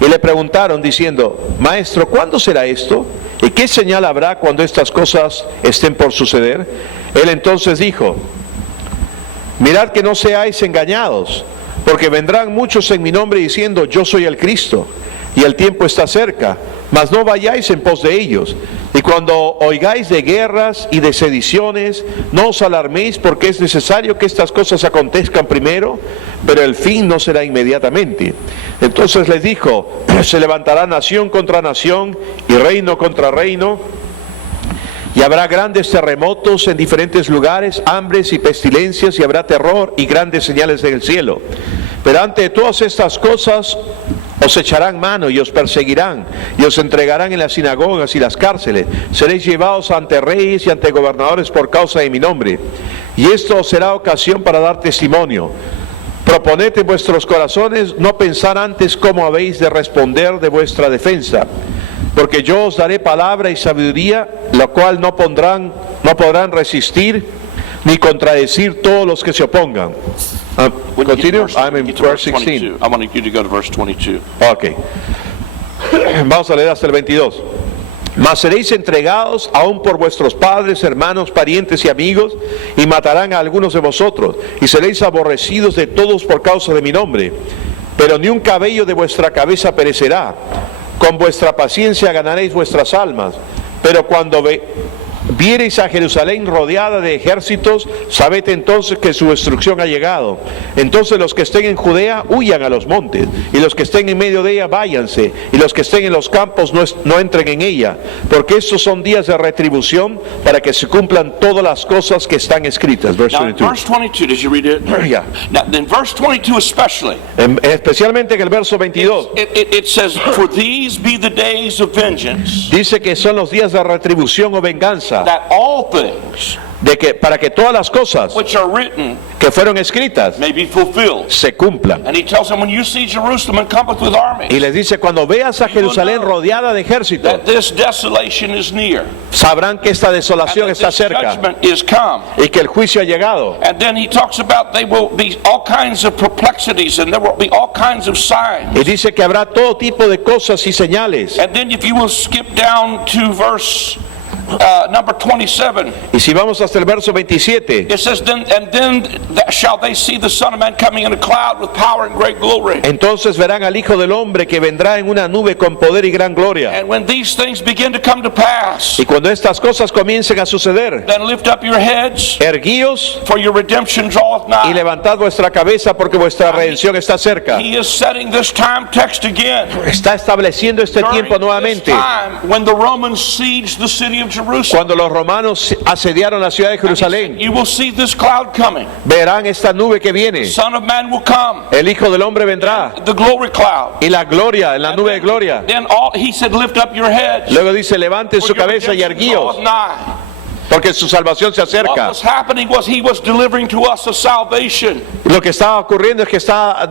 Y le preguntaron diciendo, Maestro, ¿cuándo será esto? ¿Y qué señal habrá cuando estas cosas estén por suceder? Él entonces dijo, mirad que no seáis engañados, porque vendrán muchos en mi nombre diciendo, yo soy el Cristo, y el tiempo está cerca, mas no vayáis en pos de ellos. Y cuando oigáis de guerras y de sediciones, no os alarméis, porque es necesario que estas cosas acontezcan primero, pero el fin no será inmediatamente. Entonces les dijo, se levantará nación contra nación y reino contra reino, y habrá grandes terremotos en diferentes lugares, hambres y pestilencias, y habrá terror y grandes señales en el cielo. Pero ante todas estas cosas os echarán mano y os perseguirán y os entregarán en las sinagogas y las cárceles. Seréis llevados ante reyes y ante gobernadores por causa de mi nombre. Y esto os será ocasión para dar testimonio. Proponed en vuestros corazones no pensar antes cómo habéis de responder de vuestra defensa, porque yo os daré palabra y sabiduría, la cual no podrán resistir ni contradecir todos los que se opongan. When you get to Continue. verse- I'm in get to verse verse 22. 16. I want you to go to verse 22. Ok. Vamos a leer hasta el 22. Mas seréis entregados aún por vuestros padres, hermanos, parientes y amigos, y matarán a algunos de vosotros, y seréis aborrecidos de todos por causa de mi nombre. Pero ni un cabello de vuestra cabeza perecerá. Con vuestra paciencia ganaréis vuestras almas. Pero cuando viereis a Jerusalén rodeada de ejércitos, sabed entonces que su destrucción ha llegado. Entonces los que estén en Judea huyan a los montes, y los que estén en medio de ella váyanse, y los que estén en los campos no entren en ella, porque estos son días de retribución para que se cumplan todas las cosas que están escritas. Verse Now, in 22. verse 22, did you read it? Yeah. Now, in verse 22 especially, Especialmente en el verso 22 it says, for these be the days of vengeance, dice que son los días de retribución o venganza, that all things de que para que todas las cosas which are written que fueron escritas may be fulfilled. se cumplan. And he tells them, when you see Jerusalem encompassed with Y armies, les dice, cuando veas a Jerusalén rodeada de ejércitos, that this desolation is near, sabrán que esta and desolación that está this cerca judgment is come. y que el juicio ha llegado. And then he talks about they will be all kinds of perplexities, and there will be all kinds of signs. Y dice que habrá todo tipo de cosas y señales. And then if you will skip down to verse number 27, Y si vamos hasta el verso 27, it says, then shall they see the Son of Man coming in a cloud with power and great glory. entonces verán al Hijo del Hombre que vendrá en una nube con poder y gran gloria. And when these things begin to come to pass, Y cuando estas cosas comiencen a suceder, then lift up your heads, erguíos for your redemption draweth y nigh. levantad vuestra cabeza porque vuestra redención está cerca. He is setting this time text again. Está estableciendo este During tiempo this nuevamente. time when the Romans sieged the city of Jerusalem, Cuando los romanos asediaron la ciudad de Jerusalén, you will see this cloud coming. verán esta nube que viene. Son of Man will come, El Hijo del Hombre vendrá the glory cloud. y la gloria, en la nube de gloria. Then he said, lift up your heads, Luego dice, levanten for su your cabeza y redemption erguíos, draweth nigh. porque su salvación se What acerca. was happening was he was delivering to us a salvation Lo que estaba ocurriendo es que está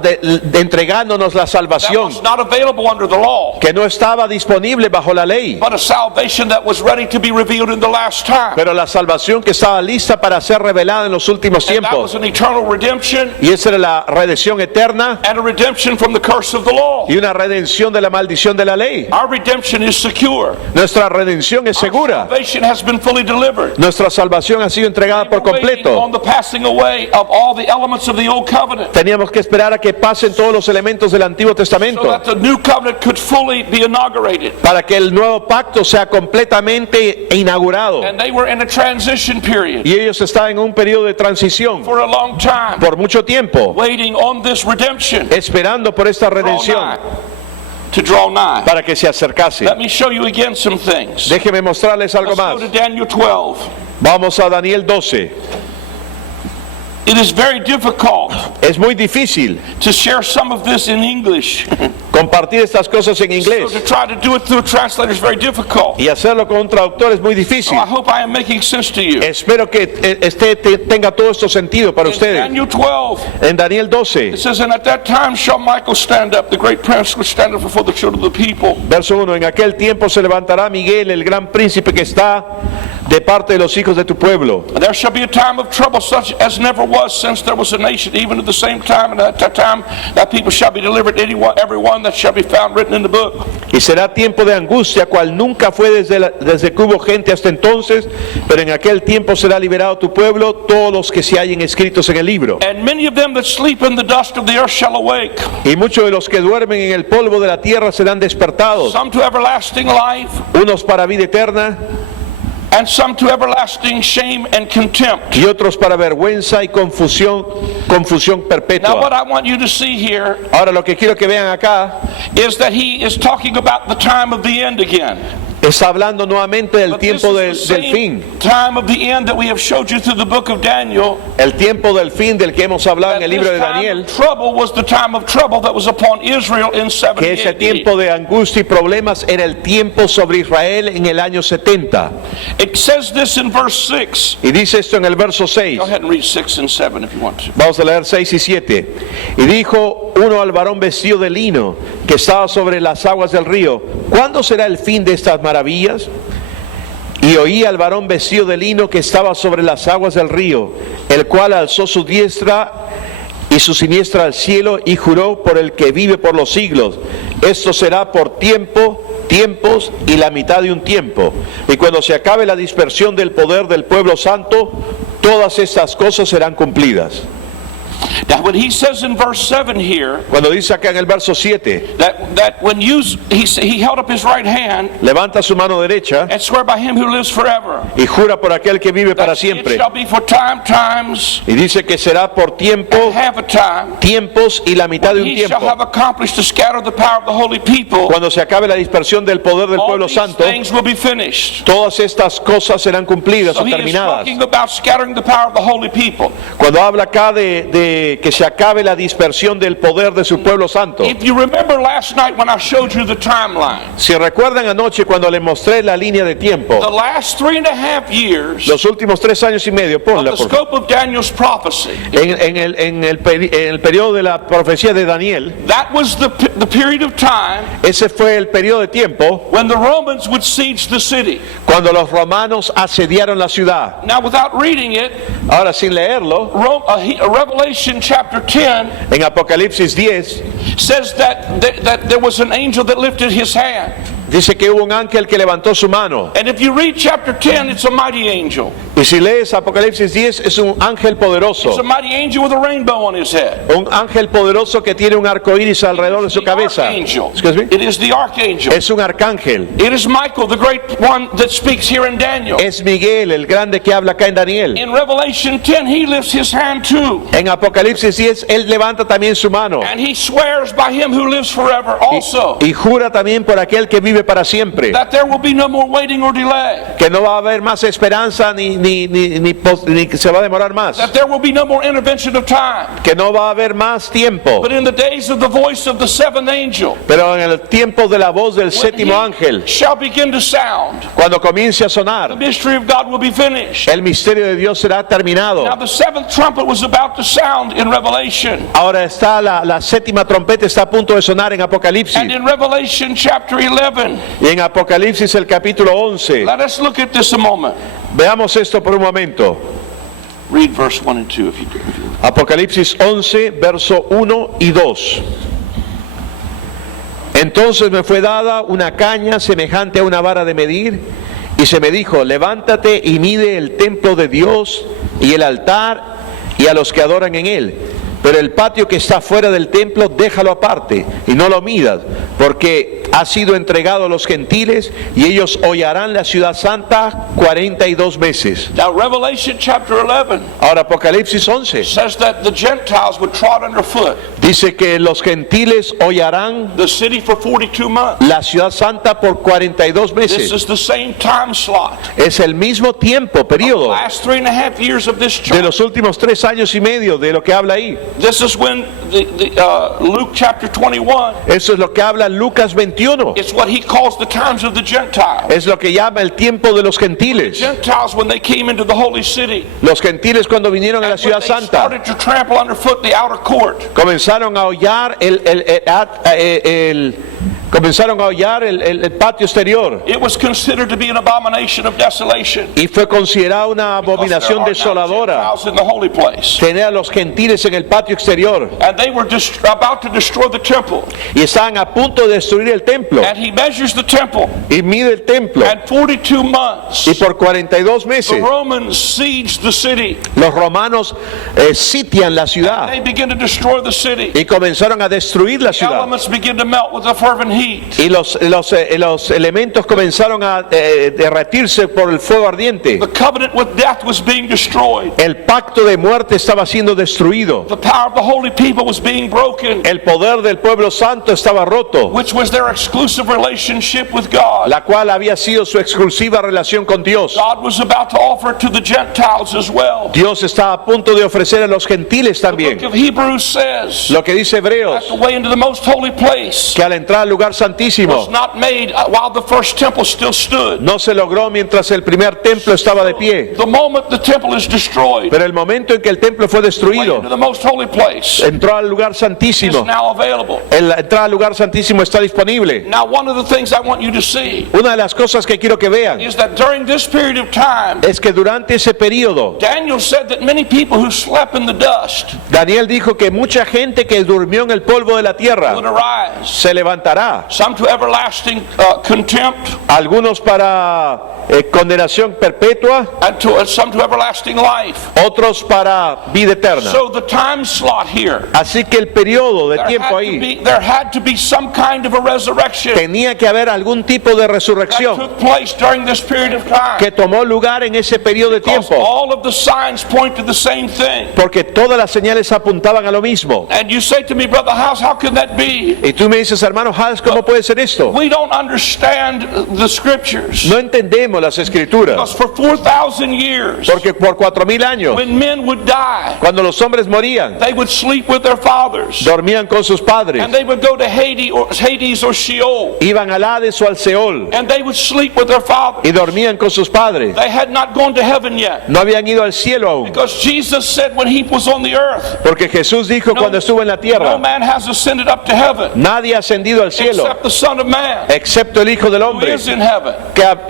entregándonos la that salvación was not available under the law, que no estaba disponible bajo la ley, but a salvation that was ready to be revealed in the last time. pero la salvación que estaba lista para ser revelada en los últimos And that was tiempos. an eternal redemption Y esa era la redención eterna and a redemption from the curse of the law. y una redención de la maldición de la ley. Our redemption is secure. Nuestra redención es segura. Salvation has been fully delivered. delivered. Nuestra salvación ha sido entregada por Waiting completo. on the passing away of all the elements of the old covenant, Teníamos que esperar a que pasen todos los elementos del Antiguo so Testamento that the new covenant could fully be inaugurated. para que el nuevo pacto sea completamente inaugurado. And they were in a transition period Y ellos estaban en un periodo de transición for a long time, por mucho tiempo, waiting on this redemption esperando por esta redención to draw nigh. para que se acercase. Let me show you again some things. Déjeme mostrarles algo Let's más. go to Daniel 12. Vamos a Daniel 12. It is very difficult Es muy difícil to share some of this in English. compartir estas cosas en So inglés, to try to do it through a translator is very difficult. y hacerlo con un traductor es muy So difícil. I hope I am making sense to you. Espero que tenga todo esto sentido para In ustedes. Daniel 12, En Daniel 12, it says, "And at that time shall Michael stand up, the great prince which standeth before the children of the people. verso 1, en aquel tiempo se levantará Miguel, el gran príncipe que está de parte de los hijos de tu pueblo. And there shall be a time of trouble such as never was since there was a nation, even at the same time, and at that time that people shall be delivered, every one that shall be found written in the book. Y será tiempo de angustia, cual nunca fue desde que hubo gente hasta entonces, pero en aquel tiempo será liberado tu pueblo, todos los que se hallen escritos en el libro. And many of them that sleep in the dust of the earth shall awake, Y muchos de los que duermen en el polvo de la tierra serán despertados, some to everlasting life, unos para vida eterna and some to everlasting shame and contempt." y otros para vergüenza y confusión Now what perpetua. I want you to see here Ahora lo que quiero que vean acá, is that he is talking about the time of the end again. está hablando nuevamente del But this tiempo is the del same fin, time of the end that we have showed you through the book of Daniel. el tiempo del fin del que hemos hablado en That el libro de this time Daniel, of trouble was the time of trouble that was upon Israel in 70 que ese AD. tiempo de angustia y problemas era el tiempo sobre Israel en el año 70. It says this in verse 6. Y dice esto en el verso 6. Go ahead and read 6 and 7 if you want to. Vamos a leer 6 y 7. Y dijo uno al varón vestido de lino que estaba sobre las aguas del río: ¿cuándo será el fin de estas maravillas? Y oí al varón vestido de lino que estaba sobre las aguas del río, el cual alzó su diestra y su siniestra al cielo y juró por el que vive por los siglos: esto será por tiempos y la mitad de un tiempo. Y cuando se acabe la dispersión del poder del pueblo santo, todas estas cosas serán cumplidas. Now when he says in verse 7 here Cuando dice acá en el verso 7, that when he held up his right hand levanta su mano derecha and swear by him who lives forever, y jura por aquel que vive para that it siempre. shall be for times, Y dice que será por half a time, tiempos y la mitad de un he shall tiempo. have accomplished to scatter the power of the holy people. Cuando se acabe la dispersión del poder del All pueblo these santo, things will be finished. todas estas cosas serán cumplidas So o he is terminadas. talking about scattering the power of the holy people. Cuando habla acá de que se acabe la dispersión del poder de su pueblo santo. If you remember last night when I showed you the timeline, Si recuerdan anoche cuando les mostré la línea de the tiempo, last 3.5 years los últimos 3 años y medio, of ponla the por favor, scope of Daniel's prophecy, en el periodo de la profecía de Daniel, that was the period of time ese fue el periodo de tiempo when the Romans would siege the city. cuando los romanos asediaron la ciudad. Now, without reading it, Ahora, sin leerlo, Revelation chapter 10 en Apocalipsis 10 says that there was an angel that lifted his hand. dice que hubo un ángel que levantó su mano. And if you read chapter 10, it's a mighty angel. Y si lees Apocalipsis 10, es un ángel poderoso. It's a mighty angel with a rainbow on his head. Un ángel poderoso que tiene un arco iris alrededor de su The cabeza. archangel. Excuse me? It is the archangel. Es un arcángel. It is Michael, the great one that speaks here in Daniel. Es Miguel, el grande que habla acá en Daniel. In Revelation 10, he lifts his hand too. En Apocalipsis 10, él levanta también su mano. And he swears by him who lives forever also Y jura también por aquel que vive para siempre. that there will be no more waiting or delay. Que no va a haber más esperanza ni que se va a demorar más. That there will be no more intervention of time. Que no va a haber más tiempo. But in the days of the voice of the seventh angel, Pero en el tiempo de la voz del when séptimo he ángel, shall begin to sound, cuando comience a the sonar, mystery of God will be finished. el misterio de Dios será terminado. Now the seventh trumpet was about to sound in Revelation. Ahora está la séptima trompeta está a punto de sonar en And Apocalipsis. in Revelation chapter 11, Y en Apocalipsis el capítulo 11. let us look at this a moment. Veamos esto por un momento. Read verse 1 and 2 if you do. Apocalipsis 11, verso 1 y 2. Entonces me fue dada una caña semejante a una vara de medir, Y se me dijo, levántate y mide el templo de Dios y el altar y a los que adoran en él. Pero el patio que está fuera del templo, déjalo aparte y no lo midas, porque ha sido entregado a los gentiles y ellos hollarán la ciudad santa 42 meses. Now Revelation chapter 11 Ahora Apocalipsis 11 says that the Gentiles would trod underfoot dice que los gentiles hollarán the city for 42 months. la ciudad santa por 42 This meses. is the same time slot. Es el mismo tiempo, periodo, Last 3.5 years of this de church. los últimos 3 años y medio de lo que habla ahí. This is when Luke chapter 21, Eso es lo que habla Lucas 21. it's what he calls the times of the Gentiles. Es lo que llama el tiempo de los gentiles. Gentiles, when they came into the holy city, Los gentiles cuando vinieron a la when ciudad they santa started to trample underfoot the outer court, comenzaron a hollar el patio exterior it was considered to be an abomination of desolation. y fue considerada una abominación Because there are now desoladora Gentiles in the holy place. tener a los gentiles en el patio exterior, And they were about to destroy the temple. y estaban a punto de destruir el templo, And he measures the temple. y mide el templo, And 42 months, y por 42 the meses Romans siege the city. los romanos sitian la ciudad They begin to destroy the city. y comenzaron a destruir la ciudad, Elements begin to melt with a fervent heat. y los elementos comenzaron a derretirse por el fuego ardiente. The covenant with death was being destroyed. El pacto de muerte estaba siendo destruido. The power of the holy people was being broken, El poder del pueblo santo estaba roto, which was their exclusive relationship with God. la cual había sido su exclusiva relación con Dios. God was about to offer it to the Gentiles as well. Dios estaba a punto de ofrecer a los gentiles The también. book of Hebrews says Lo que dice that Hebreos, the way into the most holy place que al entrar al lugar was santísimo not made while the first temple still stood. no se logró mientras el primer templo estaba de pie. The moment the temple is destroyed, Pero el momento en que el templo fue the way into destruido, the most holy place entró al lugar is santísimo. now available. La entrada al lugar santísimo está disponible. Now, one of the things I want you to see Una de las cosas que quiero que vean is that during this period of time, es que durante ese periodo, Daniel said that many people who slept in the dust Daniel dijo que mucha gente que durmió en el polvo de la tierra would arise, se levantará, some to everlasting contempt, algunos para condenación perpetua, and some to everlasting life. otros para vida eterna. So the time slot here, Así que el periodo de tiempo ahí there had to be some kind of a resurrection tenía que haber algún tipo de that resurrección took place during this period of time. que tomó lugar en ese periodo de Because tiempo, all of the signs point to the same thing. porque todas las señales apuntaban a lo mismo. And you say to me, Brother House, how can that be? Y tú me dices, hermano Hals, ¿cómo puede ser esto? We don't understand the scriptures. No entendemos las escrituras, Because for 4,000 years, porque por 4000 años, when men would die, cuando los hombres morían, they would sleep with their fathers. dormían con sus padres, And they would go to Hades or Sheol. iban al Hades o al Seol And they would sleep with their fathers. y dormían con sus padres. They had not gone to heaven yet. No habían ido al cielo aún, Because Jesus said when he was on the earth, porque Jesús dijo cuando estuvo en la no tierra, man has ascended up to heaven nadie ha ascendido al cielo except the Son of Man excepto el Hijo del who Hombre is in heaven.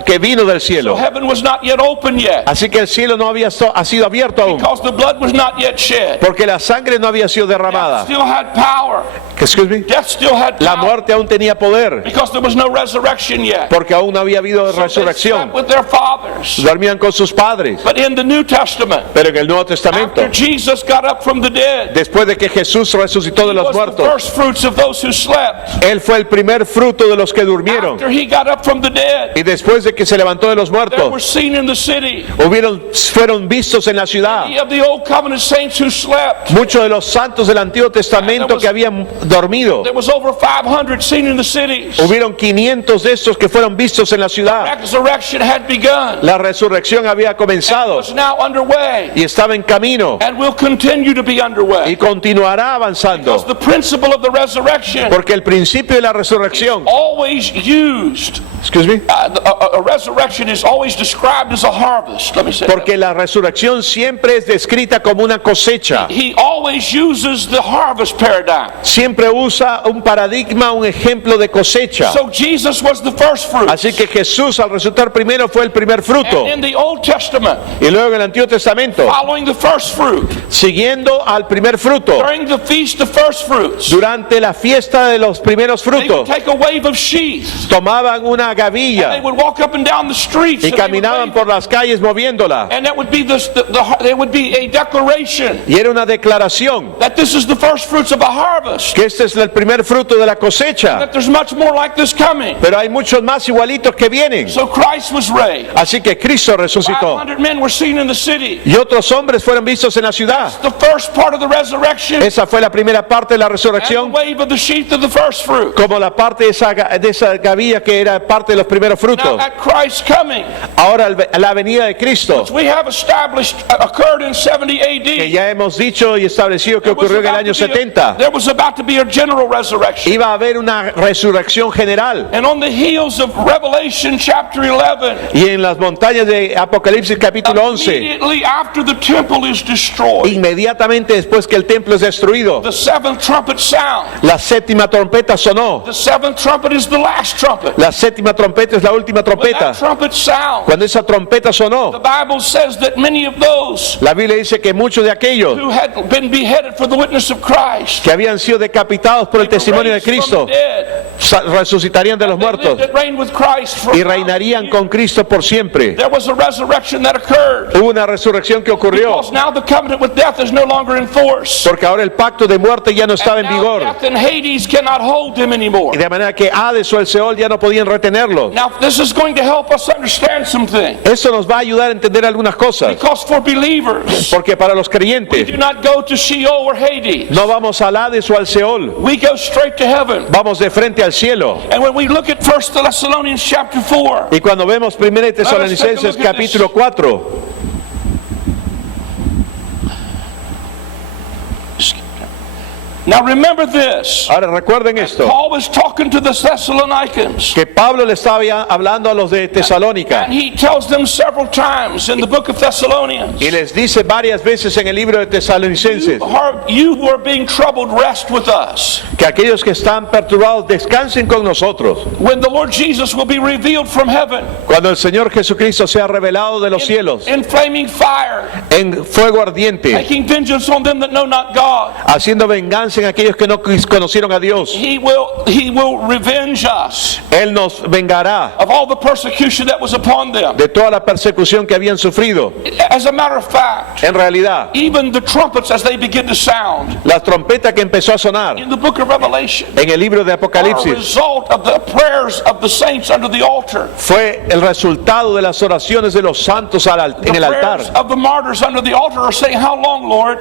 que vino del So cielo. heaven was not yet open yet Así que el cielo no ha sido abierto aún, because the blood was not yet shed. porque la sangre no había sido Death derramada. still had power. Excuse me. Death still had La power muerte aún tenía poder, because there was no resurrection yet. porque aún no había habido So they resurrección. slept with their fathers. Dormían con sus padres. But in the New Testament, Pero en el Nuevo Testamento, after Jesus got up from the dead, después de que Jesús resucitó de he los was the muertos, first fruits of those who slept. Él fue el primer fruto de los que durmieron. After he got up from the dead, Y después de que se levantó de los they were muertos, seen in the city. fueron vistos en la ciudad Many of the old covenant saints who slept. muchos de los santos del Antiguo Testamento que habían dormido. There was over 500 seen in the cities. Hubieron 500 de estos que fueron vistos en la ciudad. Resurrection had begun. La resurrección había comenzado Was now underway y estaba en camino and will continue to be y underway. continuará avanzando, Because the principle of the resurrection porque el principio de la resurrección, always used. excuse me, A resurrection is always described as a harvest. Let me say porque la resurrección siempre es descrita como una cosecha. He always always uses the harvest paradigm. siempre usa un paradigma, un ejemplo de cosecha. So Jesus was the first fruit. Así que Jesús al resultar primero fue el primer fruto. And in the Old Testament, Y luego en el Antiguo Testamento, following the first fruit, siguiendo al primer fruto, during the feast of first fruits, durante la fiesta de los primeros they would frutos, take a wave of sheaves. tomaban una They gavilla would walk up and down the streets. y And they would caminaban wave. por las calles moviéndola. And that would be there would be a declaration Y era una declaración that this is the first fruits of a harvest. que este es el primer fruto de la cosecha. That there's much more like this coming. Pero hay muchos más igualitos que vienen. So Christ was raised. Así que Cristo resucitó. 500 men were seen in the city. Y otros hombres fueron vistos en la ciudad. The first part of the resurrection Esa fue la primera parte de la and the resurrección, wave of the sheath of the first fruit. como la parte de esa gavilla que era parte de los primeros Now frutos. at Christ's coming, Ahora la venida de Cristo, we have established occurred in 70 que AD. ya hemos dicho y establecido que ocurrió en el año 70, There was about to be a general resurrection. iba a haber una resurrección general. And on the heels of Revelation chapter 11, Y en las montañas de Apocalipsis capítulo 11, immediately after the temple is destroyed, inmediatamente después que el templo es destruido, the seventh trumpet sound. la séptima trompeta sonó. The seventh trumpet is the last trumpet. La séptima trompeta es la última When trompeta. that trumpet sound, Cuando esa trompeta the sonó, Bible says that many of those la Biblia dice que muchos de aquellos who had been beheaded for the witness of Christ que habían sido decapitados por el testimonio de raised from Cristo the dead. resucitarían de los They lived muertos and reigned with Christ for y 1,000 reinarían years. con Cristo por siempre. There was a resurrection that occurred. Hubo una resurrección que ocurrió Because now the covenant with death is no longer in force. porque ahora el pacto de muerte ya no estaba And en now vigor. death and Hades cannot hold him anymore. Y de manera que Hades o el Seol ya no podían retenerlo. Now this is going to help us understand something. Eso nos va a ayudar a entender algunas cosas. Because for believers, Porque para los we creyentes do not go to Sheol or Hades. no vamos al Hades o al Seol. We go straight to heaven. Vamos de frente al cielo. And when we look at 1 Thessalonians chapter 4, Y cuando vemos 1 Tesalonicenses capítulo 4, now remember this. ahora recuerden esto, Paul was talking to the Thessalonians. que Pablo le estaba ya hablando a los de Tesalónica And he tells them several times in the book of Thessalonians, y les dice varias veces en el libro de Tesalonicenses you who are being troubled, rest with us. que aquellos que están perturbados descansen con nosotros. When the Lord Jesus will be revealed from heaven Cuando el Señor Jesucristo sea revelado de los cielos in flaming fire, en fuego ardiente, taking vengeance on them that know not God. haciendo venganza en aquellos que no conocieron a Dios. He will revenge us Él nos vengará of all the persecution that was upon them. de toda la persecución que habían sufrido. As a matter of fact, En realidad, even the trumpets as they begin to sound la trompeta que empezó a sonar in the book of Revelation en el libro de are a Apocalipsis result of the prayers of the saints under the altar. fue el resultado de las oraciones de los santos en The el altar. prayers of the martyrs under the altar are saying, "How long, Lord,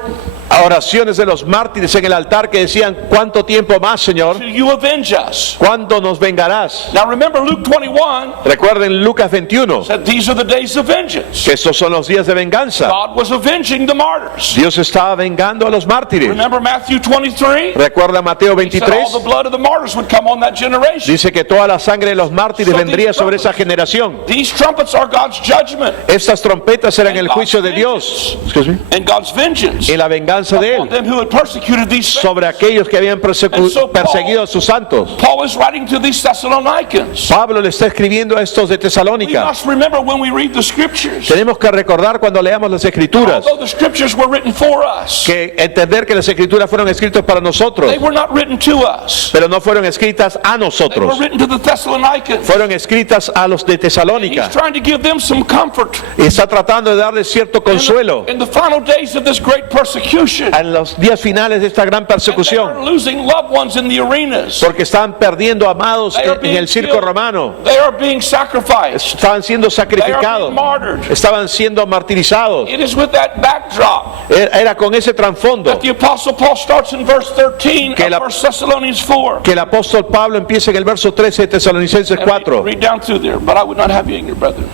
Oraciones de los mártires en el altar que decían, ¿cuánto tiempo más, Señor? till you avenge us?" ¿Cuándo nos vengarás? Now remember Luke 21 Recuerden Lucas 21, said these are the days of vengeance. que estos son los días de venganza. God was avenging the martyrs. Dios estaba vengando a los mártires. Remember Matthew 23? Recuerda Mateo He said all 23, the blood of the martyrs would come on that generation. dice que toda la sangre de los mártires vendría sobre esa generación. These trumpets are God's judgment Estas trompetas eran el juicio de Dios. Excuse me. and God's vengeance Y la venganza de on Él them who had persecuted these saints. sobre aquellos que habían perseguido a sus santos. Paul is writing to these Thessalonians. Pablo le está escribiendo a estos de We Tesalónica. must remember when we read the scriptures, Tenemos que recordar cuando leamos las escrituras, although the scriptures were written for us, que entender que las escrituras fueron escritas para nosotros, they were not written to us. pero no fueron escritas a They were nosotros, written to the Thessalonians. fueron escritas a los de He's Tesalónica. trying to give them some comfort Y está tratando de darles cierto consuelo in the final days of this great persecution. en los días finales de esta gran They are persecución, losing loved ones in the arenas. porque están perdiendo amados They are en being el circo killed. romano, They are being sacrificed. estaban siendo They are sacrificados, being martyred. estaban siendo martirizados. It is with that backdrop Era con ese trasfondo that the Apostle Paul starts in verse 13 Que la- of 1 Thessalonians 4. que el apóstol Pablo empieza en el verso 13 de Tesalonicenses 4. Read down through there, but I would not have you in your brethren.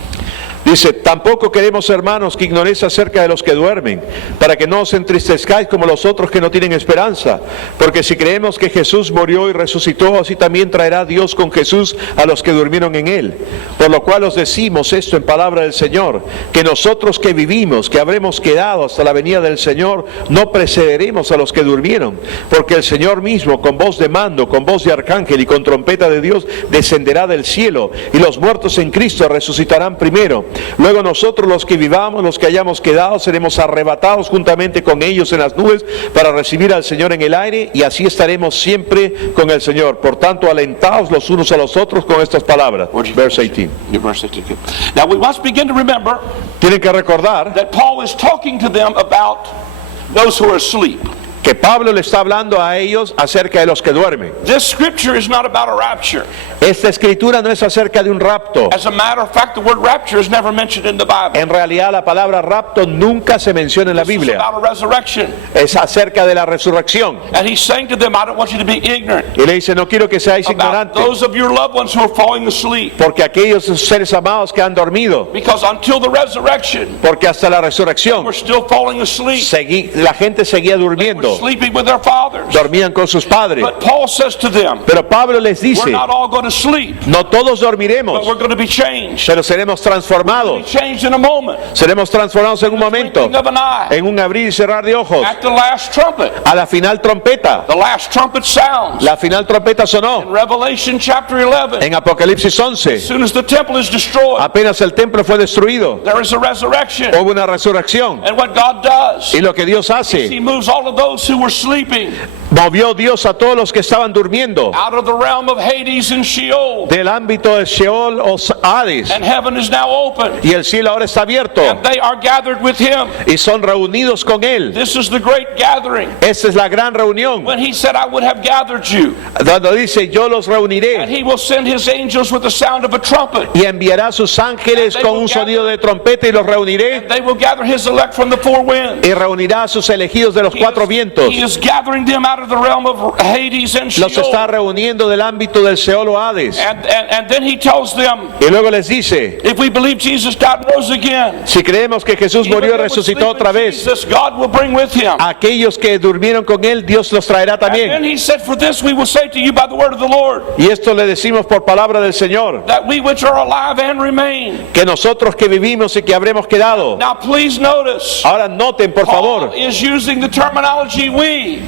Dice, tampoco queremos, hermanos, que ignoréis acerca de los que duermen, para que no os entristezcáis como los otros que no tienen esperanza. Porque si creemos que Jesús murió y resucitó, así también traerá Dios con Jesús a los que durmieron en él. Por lo cual os decimos esto en palabra del Señor, que nosotros que vivimos, que habremos quedado hasta la venida del Señor, no precederemos a los que durmieron. Porque el Señor mismo, con voz de mando, con voz de arcángel y con trompeta de Dios, descenderá del cielo, y los muertos en Cristo resucitarán primero. Luego nosotros los que vivamos, los que hayamos quedado, seremos arrebatados juntamente con ellos en las nubes para recibir al Señor en el aire, y así estaremos siempre con el Señor. Por tanto, alentaos los unos a los otros con estas palabras. Verse 18. Verse 18. Now we must begin to remember Tienen que recordar that Paul is talking to them about those who are asleep. que Pablo le está hablando a ellos acerca de los que duermen. This scripture is not about a rapture. Esta escritura no es acerca de un rapto. As a matter of fact, the word rapture is never mentioned in the Bible. En realidad la palabra rapto nunca se menciona en la This is Biblia. about a resurrection. Es acerca de la resurrección. And he's saying to them, I don't want you to be ignorant Y le dice, no quiero que seáis about ignorantes, those of your loved ones who are falling asleep. porque aquellos seres amados que han dormido, Because until the resurrection, porque hasta la resurrección we're still falling asleep. la gente seguía We're durmiendo, sleeping with their fathers. dormían con sus padres. But Paul says to them, Pero Pablo les we're dice, not all going to sleep, no todos but dormiremos, we're going to be changed. pero seremos Be transformados. changed in a moment. Seremos transformados en un momento, Twinkling of an eye. en un abrir y cerrar de ojos. At the last trumpet. A la final trompeta, The last trumpet sounds. la final trompeta In sonó Revelation chapter 11. en Apocalipsis As 11. soon as the temple is destroyed, Apenas el templo fue destruido, there is a resurrection. hubo una resurrección. And what God does, Y lo que Dios He hace, moves all of those who were sleeping movió Dios a todos los que estaban durmiendo out of the realm of Hades and Sheol. del ámbito de Sheol o Hades, And heaven is now open. y el cielo ahora está abierto And they are gathered with Him. y son reunidos con Él. This is the great gathering. Esta es la gran reunión, When He said, I would have gathered you. cuando dice, yo los And reuniré He will send His angels with the sound of a trumpet. y enviará sus ángeles con un sonido de trompeta y los reuniré, They will gather His elect from the four winds. y reunirá a sus elegidos de los cuatro vientos. He is gathering them out of the realm of Hades and Los está Sheol. reuniendo del ámbito del Sheol o Hades. And then He tells them, Y luego les dice, if we believe Jesus died and rose again, si creemos que Jesús even murió y though we sleep resucitó in otra vez, Jesus, God will bring with Him. aquellos que durmieron con Él, Dios los traerá And then también. He said, for this we will say to you by the word of the Lord, Y esto le decimos por palabra del Señor, that we which are alive and remain. que nosotros que vivimos y que habremos quedado. Now please notice, Ahora noten, por Paul favor, is using the terminology we.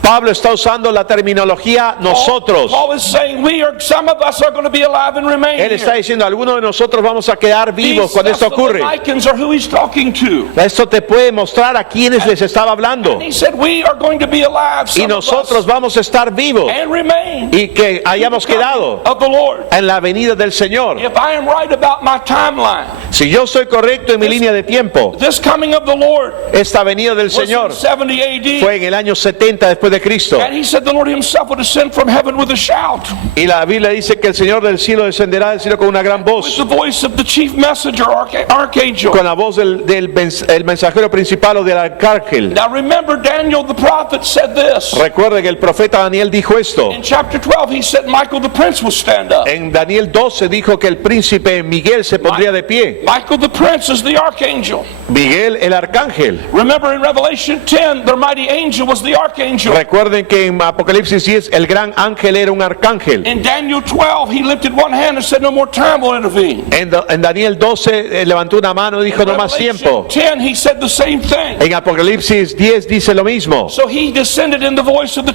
Pablo está usando la terminología nosotros. Paul is saying some of us are going to be alive and remain Él está here. diciendo, algunos de nosotros vamos a quedar vivos These cuando esto ocurre. Thessalonians are who he's talking to. Esto te puede mostrar a quienes les estaba hablando. He said, we are going to be alive, Y some of nosotros us, vamos a estar vivos and remain y que hayamos quedado of the Lord. en la venida del Señor. If I am right about my timeline, Si yo soy correcto en mi línea de tiempo, this coming of the Lord esta venida del was in Señor 70 AD. fue en el año 70 después de Cristo. And he said the Lord himself would descend from heaven with a shout, Y la Biblia dice que el Señor del cielo descenderá del cielo con una gran with voz, the voice of the chief messenger, archangel. con la voz el mensajero principal o del arcángel. Now remember, Daniel the prophet said this. Recuerden que el profeta Daniel dijo esto. In chapter 12, he said Michael the prince will stand up. En Daniel 12 dijo que el príncipe Miguel se pondría de pie. Michael the prince is the archangel. Miguel el arcángel. Remember in Revelation 10, the mighty angel was the archangel. Recuerden que en Apocalipsis 10 el gran ángel era un arcángel. In Daniel 12, he lifted one hand and said, no more time will intervene. En Daniel 12 levantó una mano y dijo no más Revelation tiempo. 10, he said the same thing. En Apocalipsis 10 dice lo mismo. So he descended in the voice of the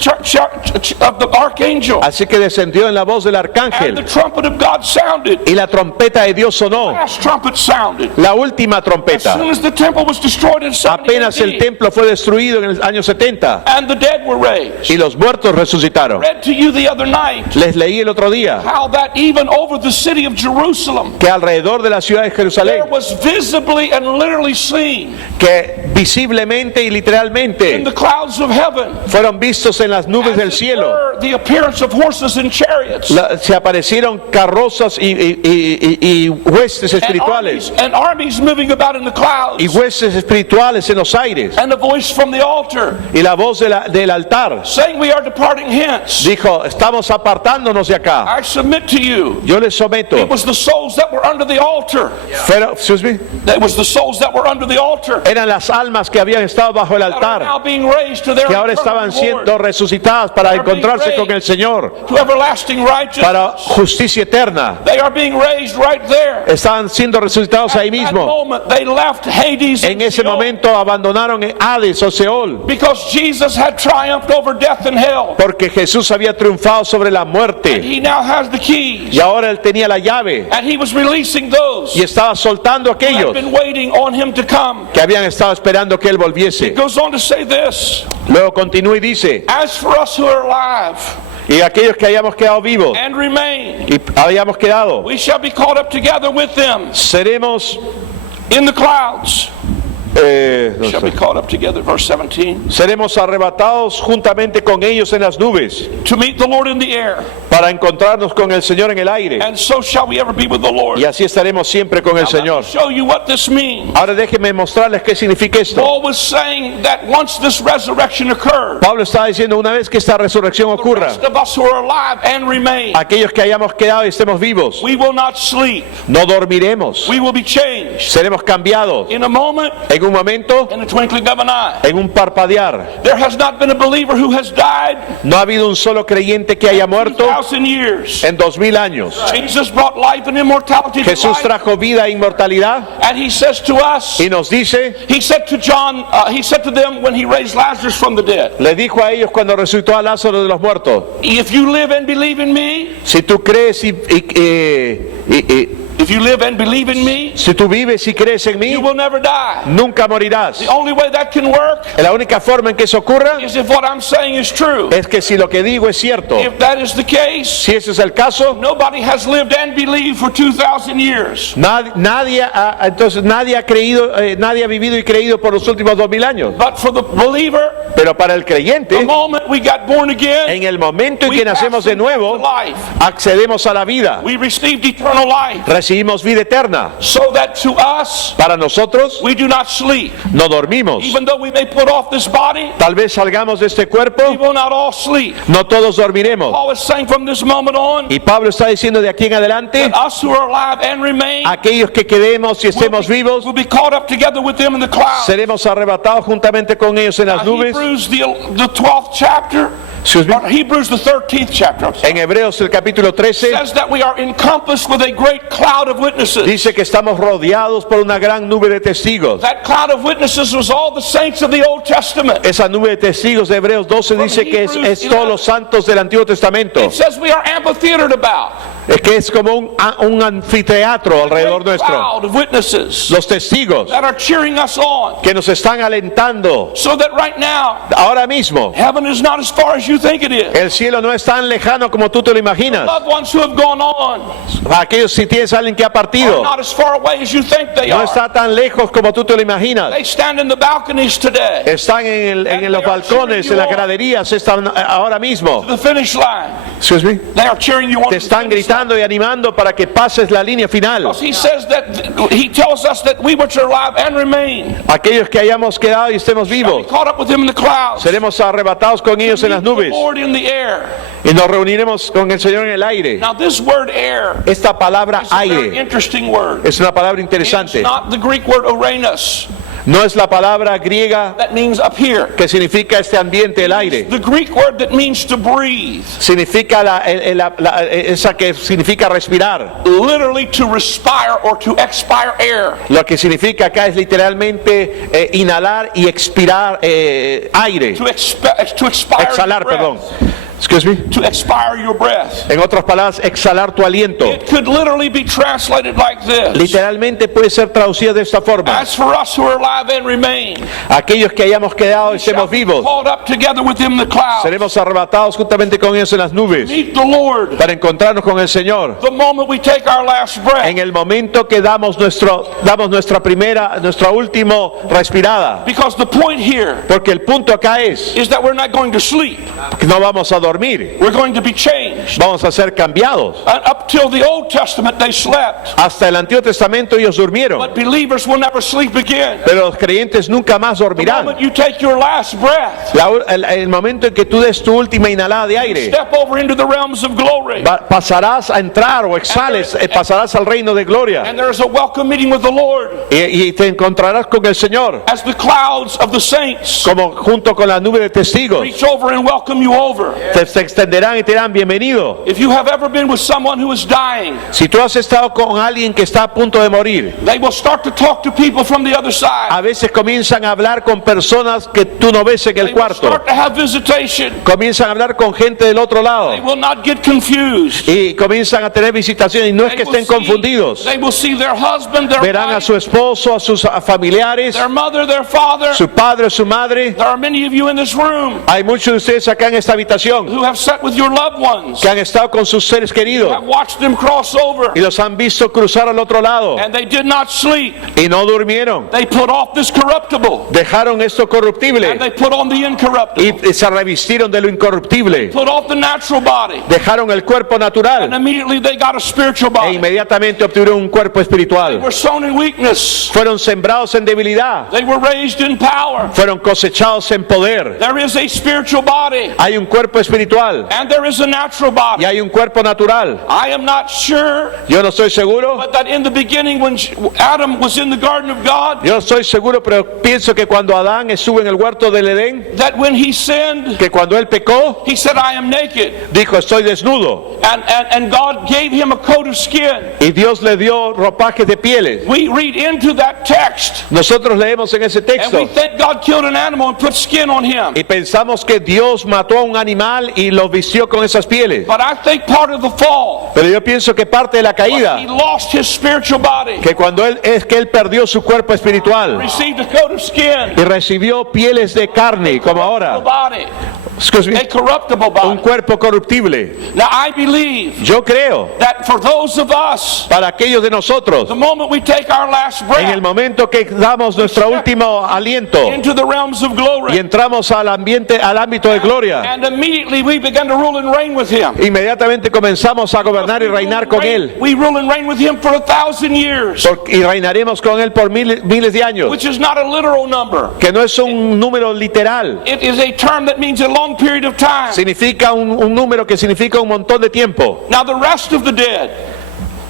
archangel. Así que descendió en la voz del And the arcángel trumpet of God sounded. y la trompeta de Dios sonó. Last trumpet sounded. La última As trompeta. soon as the temple was destroyed in 70 Apenas el AD, templo fue destruido en el año 70 and the dead were raised. y los muertos resucitaron. Read to you the other night Les leí el otro día how that even over the city of Jerusalem que alrededor de la ciudad de there Jerusalén, was visibly and literally seen que visiblemente y in literalmente the clouds of heaven fueron vistos en las nubes del as it cielo, were, the appearance of horses and chariots se aparecieron carrozas y huestes espirituales and armies moving about in the clouds, y huestes espirituales en los aires and a voice from the altar y la voz del altar. saying we are departing hence. Dijo, estamos apartándonos de acá. I submit to you. Yo les someto. It was the souls that were under the altar. Excuse me. It was the souls that were under the altar Eran las almas que habían estado bajo el that are altar, now being raised to their que ahora eternal estaban reward, siendo resucitadas para encontrarse con el Señor, to everlasting righteousness. para justicia eterna. They are being raised right there. Estaban siendo resucitados ahí At that mismo. moment, they left Hades En and ese Sheol momento abandonaron Hades o Seol, because Jesus had triumphed over death and hell. porque Jesús había triunfado sobre la muerte He now has the keys, y ahora él tenía la llave and he was releasing those y estaba soltando a who had aquellos been waiting on him to come. que habían estado esperando que él volviese. It goes on to say this: Luego continúa y dice, as for us who are alive y aquellos que hayamos quedado vivos and remain, y hayamos quedado, we shall be caught up together with them seremos in the clouds. no Shall be sé. caught up together, verse 17, Seremos arrebatados juntamente con ellos en las nubes to meet the Lord in the air, para encontrarnos con el Señor en el aire, and so shall we ever be with the Lord. y así estaremos siempre con el Now, let me Señor. show you what this means. Ahora déjenme mostrarles qué significa esto. Paul was saying that once this resurrection occurred, Pablo está diciendo, una vez que esta resurrección the ocurra, rest of us who are alive and remain, aquellos que hayamos quedado y estemos vivos, we will not sleep. no dormiremos, We will be changed seremos cambiados in a moment, en un momento, in the twinkling of an eye. en un parpadear. There has not been a believer who has died No ha habido un solo creyente que haya muerto 2,000 years. en 2000 años. Jesus brought life and immortality to Jesús life, trajo vida e inmortalidad and he says to us, y nos dice, he said to John, he said to them when he raised Lazarus from the dead, le dijo a ellos cuando resucitó a Lázaro de los muertos, if you live and believe in me, si tú crees if you live and believe in me, si tú vives y crees en mí, you will never die. nunca morirás. The only way that can work La única forma en que eso ocurra is if what I'm saying is true. es que si lo que digo es cierto. If that is the case, Si ese es el caso, nobody has lived and believed for 2,000 years. nadie ha creído, nadie ha vivido y creído por los últimos 2000 años. But for the believer, Pero para el the creyente, moment we got born again, en el momento en we que nacemos passed de from death to nuevo, life. accedemos a la vida, We received eternal life, recibimos vida eterna. so that to us Para nosotros, we do not sleep. no dormimos. Even though we may put off this body, Tal vez salgamos de este we cuerpo, will not all sleep. no todos dormiremos. Paul is saying from this moment on, Y Pablo está diciendo de aquí en adelante, that us who are alive and remain aquellos que quedemos y estemos vivos, will be caught up together with them in the clouds. seremos arrebatados juntamente con ellos en las nubes. Hebrews, the 12th chapter, Excuse me. or Hebrews, the 13th chapter, En Hebreos el capítulo 13 says that we are encompassed with a great cloud of witnesses. dice que estamos rodeados por una gran nube de testigos. That cloud of witnesses was all the saints of the Old Testament. Esa nube de testigos de Hebreos 12 dice que es todos los santos del Antiguo Testamento. It says we are amphitheatered about. Es que es como un anfiteatro alrededor Great nuestro. cloud of witnesses Los testigos that are cheering us on. que nos están alentando. So that right now, Ahora mismo, heaven is not as far as you think it is. el cielo no es tan lejano como tú te lo imaginas. Loved ones who have gone on Aquellos, si tienes a alguien que ha are partido, not as far away as you think they no are. está tan lejos como tú te lo imaginas. They stand in the balconies today Están en los balcones, en las graderías, están ahora mismo. to the finish line. Excuse me. They are cheering you on. Te to the están finish line. gritando y animando para que pases la línea final. Because he says that he tells us that we which are alive and remain Aquellos que hayamos quedado y estemos shall be vivos, caught up with him in the clouds. seremos arrebatados con ellos en las Meet the nubes Lord in the air. y nos reuniremos con el Señor en el aire. Now this word air Esta palabra is a very aire interesting word. es una palabra It's interesante. not the Greek word orenos No es la palabra griega that means up here. que significa este ambiente, el aire. The Greek word that means to breathe, Significa esa que significa respirar. literally to respire or to expire air. Lo que significa acá es literalmente inhalar y expirar aire. To expire Exhalar, your breath. perdón. Excuse me. To expire your breath. En otras palabras, exhalar tu aliento. It could literally be translated like this. Literalmente puede ser traducido de esta forma. As for us who are alive and remain, Aquellos que hayamos quedado y shall estemos be vivos, called up together with him in the clouds. seremos arrebatados juntamente con ellos en las nubes Meet the Lord. para encontrarnos con el Señor. The moment we take our last breath. En el momento que damos nuestra última respirada. Because the point here Porque el punto acá es is that we're not going to sleep. que no vamos a dormir. We're going to be changed. changed. Vamos a ser cambiados. And up till the Old Testament, they slept. Hasta el Antiguo Testamento ellos durmieron, But believers will never sleep again. pero los creyentes nunca más The dormirán. moment you take your last breath, El momento en que tú des tu última inhalada de aire, step over into the realms of glory. pasarás a entrar o exhales, pasarás al reino de gloria And there is a welcome meeting with the Lord y te encontrarás con el Señor, as the clouds of the saints como junto con la nube de testigos. reach over and welcome you over. Se extenderán y te dirán bienvenido. If you have ever been with someone who is dying, Si tú has estado con alguien que está a punto de morir, they will start to talk to people from the other side. a veces comienzan a hablar con personas que tú no ves en el They will cuarto. start to have visitation. Comienzan a hablar con gente del otro They lado will not get confused. y comienzan a tener visitaciones. Y no es que estén confundidos. They will see their husband, their Verán a wife, su esposo, a sus familiares, their mother, their father. su padre, su madre. There are many of you in this room Hay muchos de ustedes acá en esta habitación who have sat with your loved ones, que han estado con sus seres queridos have watched them cross over, y los han visto cruzar al otro lado and they did not sleep. y no durmieron. They put off this corruptible, Dejaron esto and corruptible they put on the incorruptible. y se revistieron de lo incorruptible. Put off the natural body, Dejaron el cuerpo and natural immediately they got a spiritual e body. inmediatamente obtuvieron un cuerpo They espiritual. were sown in weakness. Fueron sembrados en debilidad, They were raised in power. fueron cosechados en poder. There is a spiritual body, Hay un cuerpo espiritual and there is a natural y body. hay un cuerpo natural. I am not sure, Yo no estoy seguro, but that in the beginning when Adam was in the garden of God, yo no estoy seguro, pero pienso que cuando Adán estuvo en el huerto del Edén, that when he sinned, que cuando él pecó, he said, I am naked. dijo estoy desnudo And God gave him a coat of skin. y Dios le dio ropajes de pieles. We read into that text, Nosotros leemos en ese and we texto think God killed an animal and put skin on him. y pensamos que Dios mató a un animal y lo vistió con esas pieles. But I think part of the fall, Pero yo pienso que parte de la he caída, lost his spiritual body, que cuando él perdió su cuerpo espiritual received a coat of skin, y recibió pieles de carne, como a ahora, body, excuse me, a corruptible un body. cuerpo corruptible. Now I believe Yo creo, that for those of us, para aquellos de nosotros, the moment we take our last en el breath momento que damos nuestro último aliento into the realms of y glory, entramos al ámbito de gloria, and immediately we begin to rule and reign with him. inmediatamente comenzamos a gobernar y reinar con él. We rule and reign with him for 1,000 years, Y reinaremos con él por miles de años, which is not a literal number. que no es un número literal, It is a term that means a long period of time. significa un número que significa un montón de tiempo. Now the rest of the dead,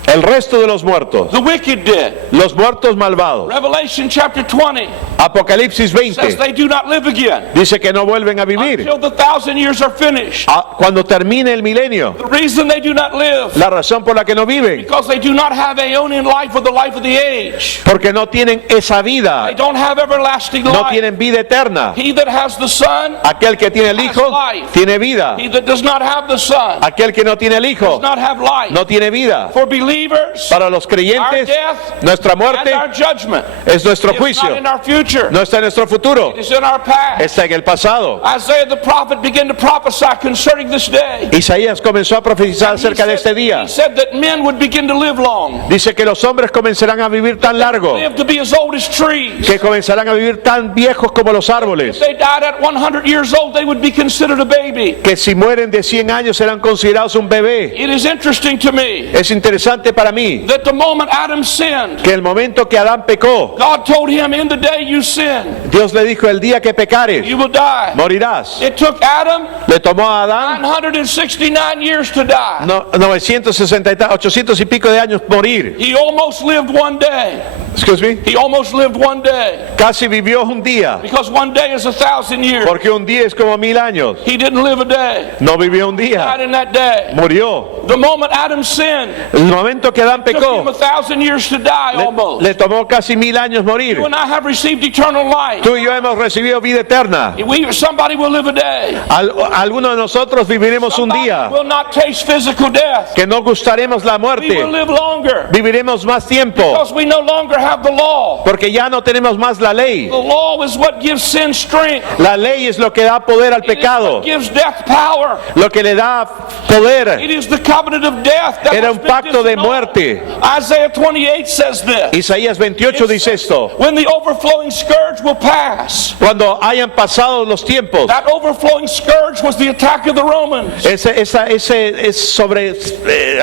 El resto de los muertos, the wicked dead, los muertos malvados, Revelation chapter 20 Apocalipsis says 20 they do not live again dice que no vuelven a vivir until the 1,000 years are finished. cuando termine el milenio. The reason they do not live, La razón por la que no viven, because they do not have aeonian life or the life of the age. porque no tienen esa vida, They don't have everlasting no life. tienen vida eterna. He that has the Son, Aquel que tiene el Hijo tiene vida, he that does not have the Son, aquel que no tiene el Hijo does not have life. no tiene vida. For believers, Para los our creyentes, death nuestra and muerte our judgment es nuestro is not juicio, in our future. no está en nuestro futuro, It is in our past. está en el pasado. Isaiah the prophet began to prophesy concerning this day. Isaías comenzó a profetizar He acerca de said- este día. He said that men would begin to live long, Dice que los hombres comenzarán a vivir tan largo, live to be as old as trees. que comenzarán a vivir tan viejos como los árboles, If they died at 100 years old, they would be considered a baby. que si mueren de 100 años serán considerados un bebé. It is interesting to me Es interesante para mí that the moment Adam sinned, que el momento que Adán pecó, God told him, in the day you sin, Dios le dijo, el día que pecares, you will die. morirás. It took Adam Le tomó a Adán 969 years to die. 800 y pico de años morir. He almost lived one day. Excuse me. He almost lived one day. Casi vivió un día, Because one day is 1,000 years. porque un día es como 1000 años. He didn't live a day. No vivió un Died día, in that day. murió. The moment Adam sinned, El momento que Adán took him pecó, 1,000 years to die almost. le tomó casi 1000 años morir. You and I have received eternal life. Tú y yo hemos recibido vida eterna. Somebody will live a day. Algunos de nosotros viviremos un Somebody día will not taste physical death. que no gustaremos la We will muerte. live longer Viviremos más tiempo, because we no longer have the law. porque ya no tenemos más la ley. The law is what gives sin strength. La ley es lo que da poder al It is pecado, what gives death power. lo que le da poder. It is the covenant of death that Era has un been pacto de disannulled. muerte. Isaiah 28 says this. Isaías 28 dice esto: When the overflowing scourge will pass. cuando hayan pasado los tiempos. That overflowing scourge was the attack of the Romans. Ese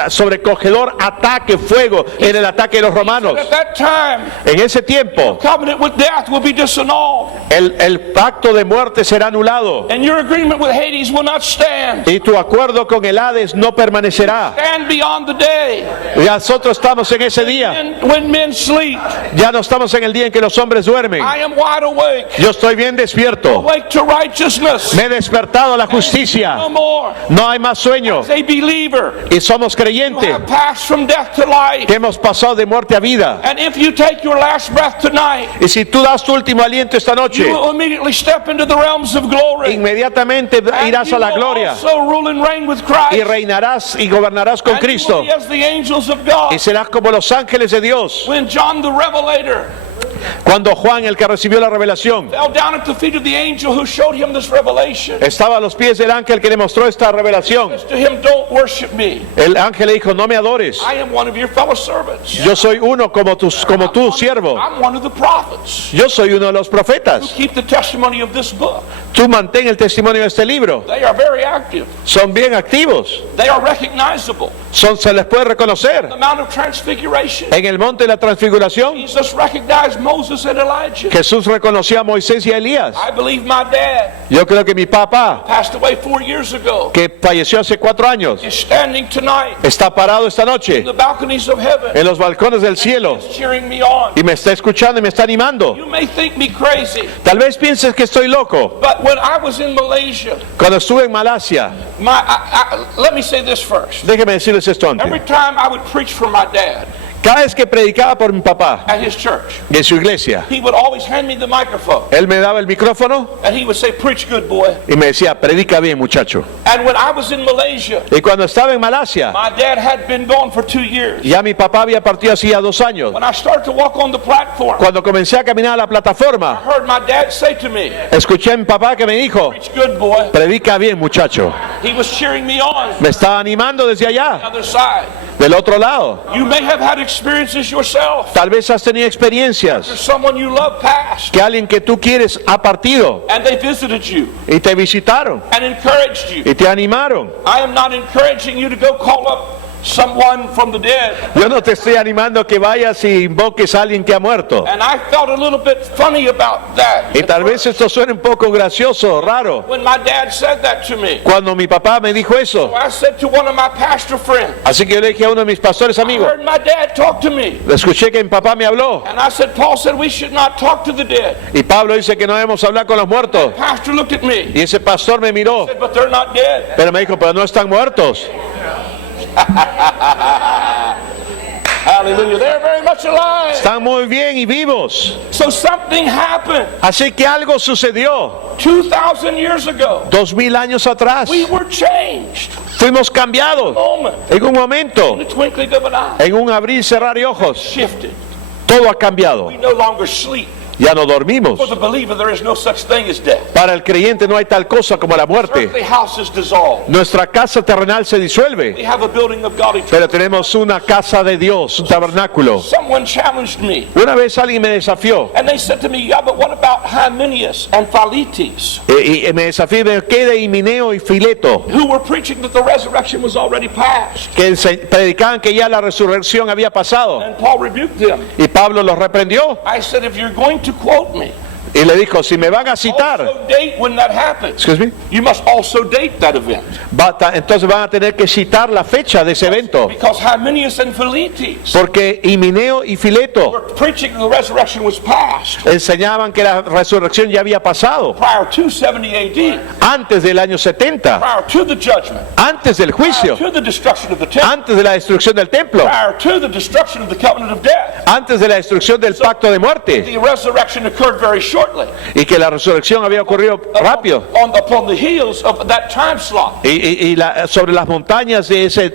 sobrecogedor ataque, fuego, en el ataque de los romanos. At that time, En ese tiempo, covenant with death will be disannulled, el pacto de muerte será anulado. and your agreement with Hades will not stand. Y tu acuerdo con el Hades no permanecerá. Stand beyond the day Ya nosotros estamos en ese día. when men sleep. Ya no estamos en el día en que los hombres duermen. I am wide awake, Yo estoy bien despierto. awake to righteousness. Me he despertado a la justicia. No more. No hay más sueño. As a believer, Y somos you creyentes have passed from death to life. que hemos pasado de muerte a vida. And if you take your last breath tonight, Y si tú das tu último aliento esta you noche, will immediately step into the realms of glory. inmediatamente And irás you a la will gloria also rule and reign with y Christ. reinarás y gobernarás con And you will Cristo. be as the angels of God. Y serás como los ángeles de Dios. When John the Revelator Cuando Juan, el que recibió la revelación, fell down at the feet of the angel who showed him this revelation, estaba a los pies del ángel que le mostró esta revelación, to him, don't worship me. el ángel le dijo: no me adores. I am one of your fellow servants. Yo soy uno como tú, siervo. I'm one of the prophets Yo soy uno de los who profetas. keep the testimony of this book. Tú mantén el testimonio de este libro. They are very active. Son bien activos. They are recognizable. Se les puede reconocer. The Mount of Transfiguration, En el monte de la transfiguración, Jesus recognized Moses and Elijah. Jesús reconoció a Moisés y a Elías. I believe my dad Yo creo que mi papá, passed away 4 years ago, que falleció hace 4 años, is standing tonight está parado esta noche in the balconies of heaven, en los balcones del cielo cheering me on. y me está escuchando y me está animando. You may think me crazy, Tal vez pienses que estoy loco. but when I was in Malaysia, Cuando estuve en Malasia, let me say this first. déjeme decirles esto Every antes. time I would preach for my dad Cada vez que predicaba por mi papá at his church, en su iglesia, he would always hand me the microphone, él me daba el micrófono and he would say, preach good, boy. y me decía: predica bien, muchacho. And when I was in Malaysia, Y cuando estaba en Malasia, my dad had been gone for 2 years. ya mi papá había partido hacía 2 años. When I started to walk on the platform, Cuando comencé a caminar a la I plataforma, heard my dad say to me, escuché a mi papá que me dijo: preach good, boy. predica bien, muchacho. He was cheering me on Me estaba animando desde allá, the other side. del otro lado. You may have had experiences yourself. Tal vez has tenido experiencias Someone you love passed, que alguien que tú quieres ha partido and they visited you y te visitaron and encouraged you. y te animaron. I am not encouraging you to go call up someone from the dead. Yo no te estoy animando que vayas y invoques a alguien que ha muerto. And I felt a little bit funny about that. Y tal vez esto suene un poco gracioso, raro. When my dad said that to me, Cuando mi papá me dijo eso, I said to one of my pastor friends, así que yo le dije a uno de mis pastores I amigos, heard my dad talk to me. escuché que mi papá me habló. And I said, Paul said we should not talk to the dead. Y Pablo dice que no debemos hablar con los muertos. Pastor looked at me, Y ese pastor me miró, said, but they're not dead. pero me dijo: pero no están muertos. Hallelujah. They're very much alive. Están muy bien y vivos. So something happened Así que algo sucedió 2,000 years ago. 2000 años atrás. We were changed. Fuimos cambiados Moment. en un momento, In the twinkling of an eye. en un abrir y cerrar de ojos. Shifted. Todo ha cambiado. We no longer sleep. Ya no dormimos. For the believer, there is no such thing as death. Para el creyente no hay tal cosa como la muerte. Earthly house is dissolved. Nuestra casa terrenal se We disuelve, have a building of God eternal. pero tenemos una casa de Dios, un tabernáculo. Someone challenged me. Una vez alguien me desafió And they said to me, yeah, but what about Hymenaeus and Philetus, y me desafió: ¿qué de Himeneo y Fileto? who were preaching that the resurrection was already past? Que predicaban que ya la resurrección había pasado. And Paul rebuked them. Y Pablo los reprendió I said, if you're going to quote me, y le dijo: si me van a citar, also date when that happened. excuse me, You must also date that event. entonces van a tener que citar la fecha de ese evento. Because Hymenaeus and Philetus Porque Himeneo y Fileto were preaching the resurrection was past enseñaban que la resurrección ya había pasado prior to 70 AD, antes del año 70, prior to the judgment, antes del juicio, to the destruction of the temple, antes de la destrucción del templo, prior to the destruction of the covenant of death. antes de la destrucción del pacto de muerte, The resurrection occurred very shortly. y que la resurrección había ocurrido rápido. Upon the heels of that time slot. Sobre las montañas de ese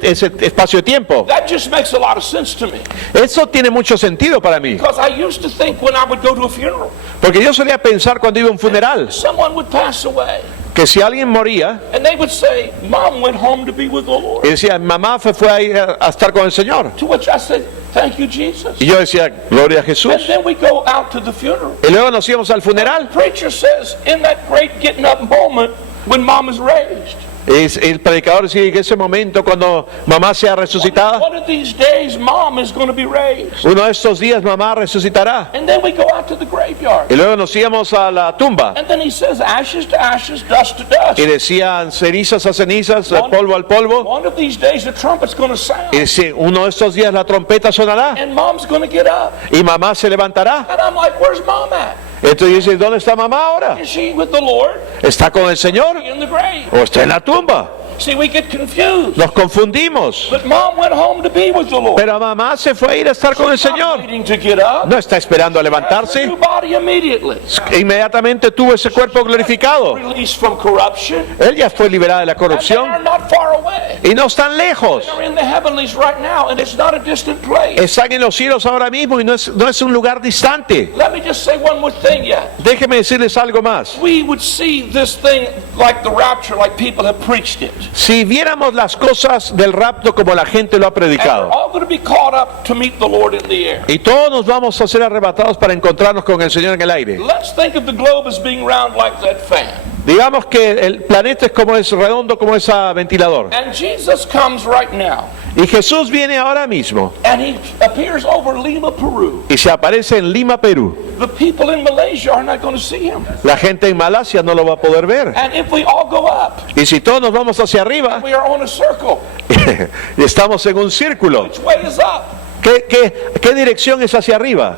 espacio de tiempo. That just makes a lot of sense to me. Eso tiene mucho sentido para mí. Because I used to think when I would go to a funeral, Porque yo solía pensar cuando iba a un funeral, someone would pass away. que si alguien moría and they would say, Mom went home to be with the Lord. y decía, mamá fue a ir a estar con el Señor. To which I said, thank you, Jesus. Y yo decía, gloria a And Jesús. then we go out to the funeral. Y luego nos íbamos al funeral. The preacher says, in that great getting up moment when Mom is raised, El predicador decía, en ese momento cuando mamá sea resucitada, one of these days Mom is going to be raised. uno de estos días mamá resucitará. And then we go out to the graveyard. Y luego nos íbamos a la tumba. And then he says, ashes to ashes, dust to dust. Y decían cenizas a cenizas, polvo al polvo. One of these days the trumpet's going to sound. Y decían, uno de estos días la trompeta sonará And Mom's going to get up. y mamá se levantará. And I'm like, where's Mom at? Entonces dice, ¿dónde está mamá ahora? Is she with the Lord? ¿Está con el Señor In the grave? o está en la tumba? See, we get confused. Nos confundimos. But Mom went home to be with the Lord. Pero mamá se fue a ir a estar con el Not Señor. waiting to get up. No está esperando a Has a levantarse. new body immediately. Inmediatamente tuvo ese cuerpo glorificado. Released from corruption. Él ya fue liberada de la And they corrupción are not far away. y no están lejos. They're in the heavenlies right now, and it's not a distant place. Están en los cielos ahora mismo y no es un lugar distante. Let me just say one more thing yet. Déjeme decirles algo más. We would see this thing like the rapture, like people have preached it. Si viéramos las cosas del rapto como la gente lo ha And we're predicado, all going to be caught up to meet the Lord in the air. y todos nos vamos a ser arrebatados para encontrarnos con el Señor en el aire. Let's think of the globe as being round like that fan. Digamos que el planeta es redondo como ese ventilador. And Jesus comes right now. Y Jesús viene ahora mismo And he appears over Lima, Peru. y se aparece en Lima, Perú. The people in Malaysia are not going to see him. La gente en Malasia no lo va a poder ver. And if we all go up, Y si todos nos vamos hacia arriba we are on a circle. y estamos en un círculo, Which way is up? ¿qué dirección es hacia arriba?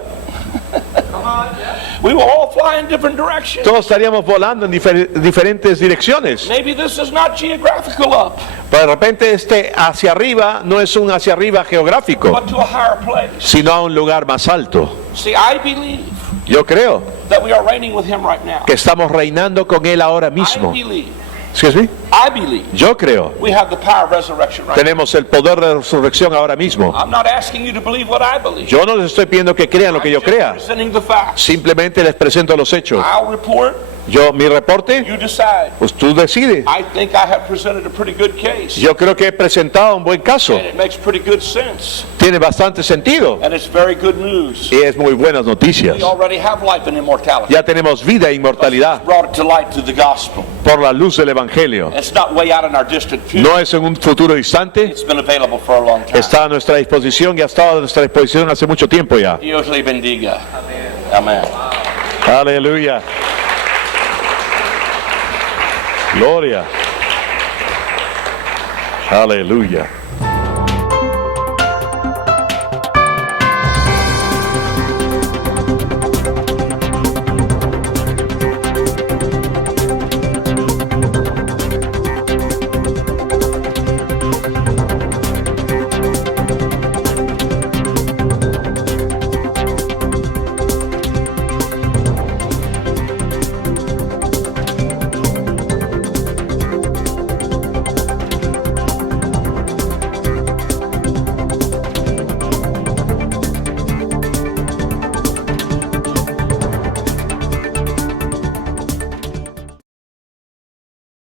We will all fly in different directions. Todos estaríamos volando en diferentes direcciones. Maybe this is not geographical up, Pero de repente este hacia arriba no es un hacia arriba geográfico, but to a higher place. sino a un lugar más alto. See, I believe Yo creo that we are reigning with him right now. que estamos reinando con Él ahora I mismo. believe, Excuse me? I believe Yo creo. we have the power of resurrection right now. Tenemos el poder de resurrección ahora mismo. I'm not asking you to believe what I believe. Yo no les estoy pidiendo que crean lo que yo I'm just crea. presenting the facts. Simplemente les presento los hechos. I'll report, Mi reporte, you decide. pues tú decides. I think I have presented a pretty good case. Yo creo que he presentado un buen caso. And it makes pretty good sense. Tiene bastante sentido And it's very good news. y es muy buenas noticias. We already have life and immortality. Ya tenemos vida e inmortalidad Brought it to light through the gospel. por la luz del Evangelio. It's not way out in our distant future. No es en un futuro distante, It's been available for a long time. está a nuestra disposición y ha estado a nuestra disposición hace mucho tiempo ya. Dios le bendiga. Amén. Aleluya. Gloria. Aleluya.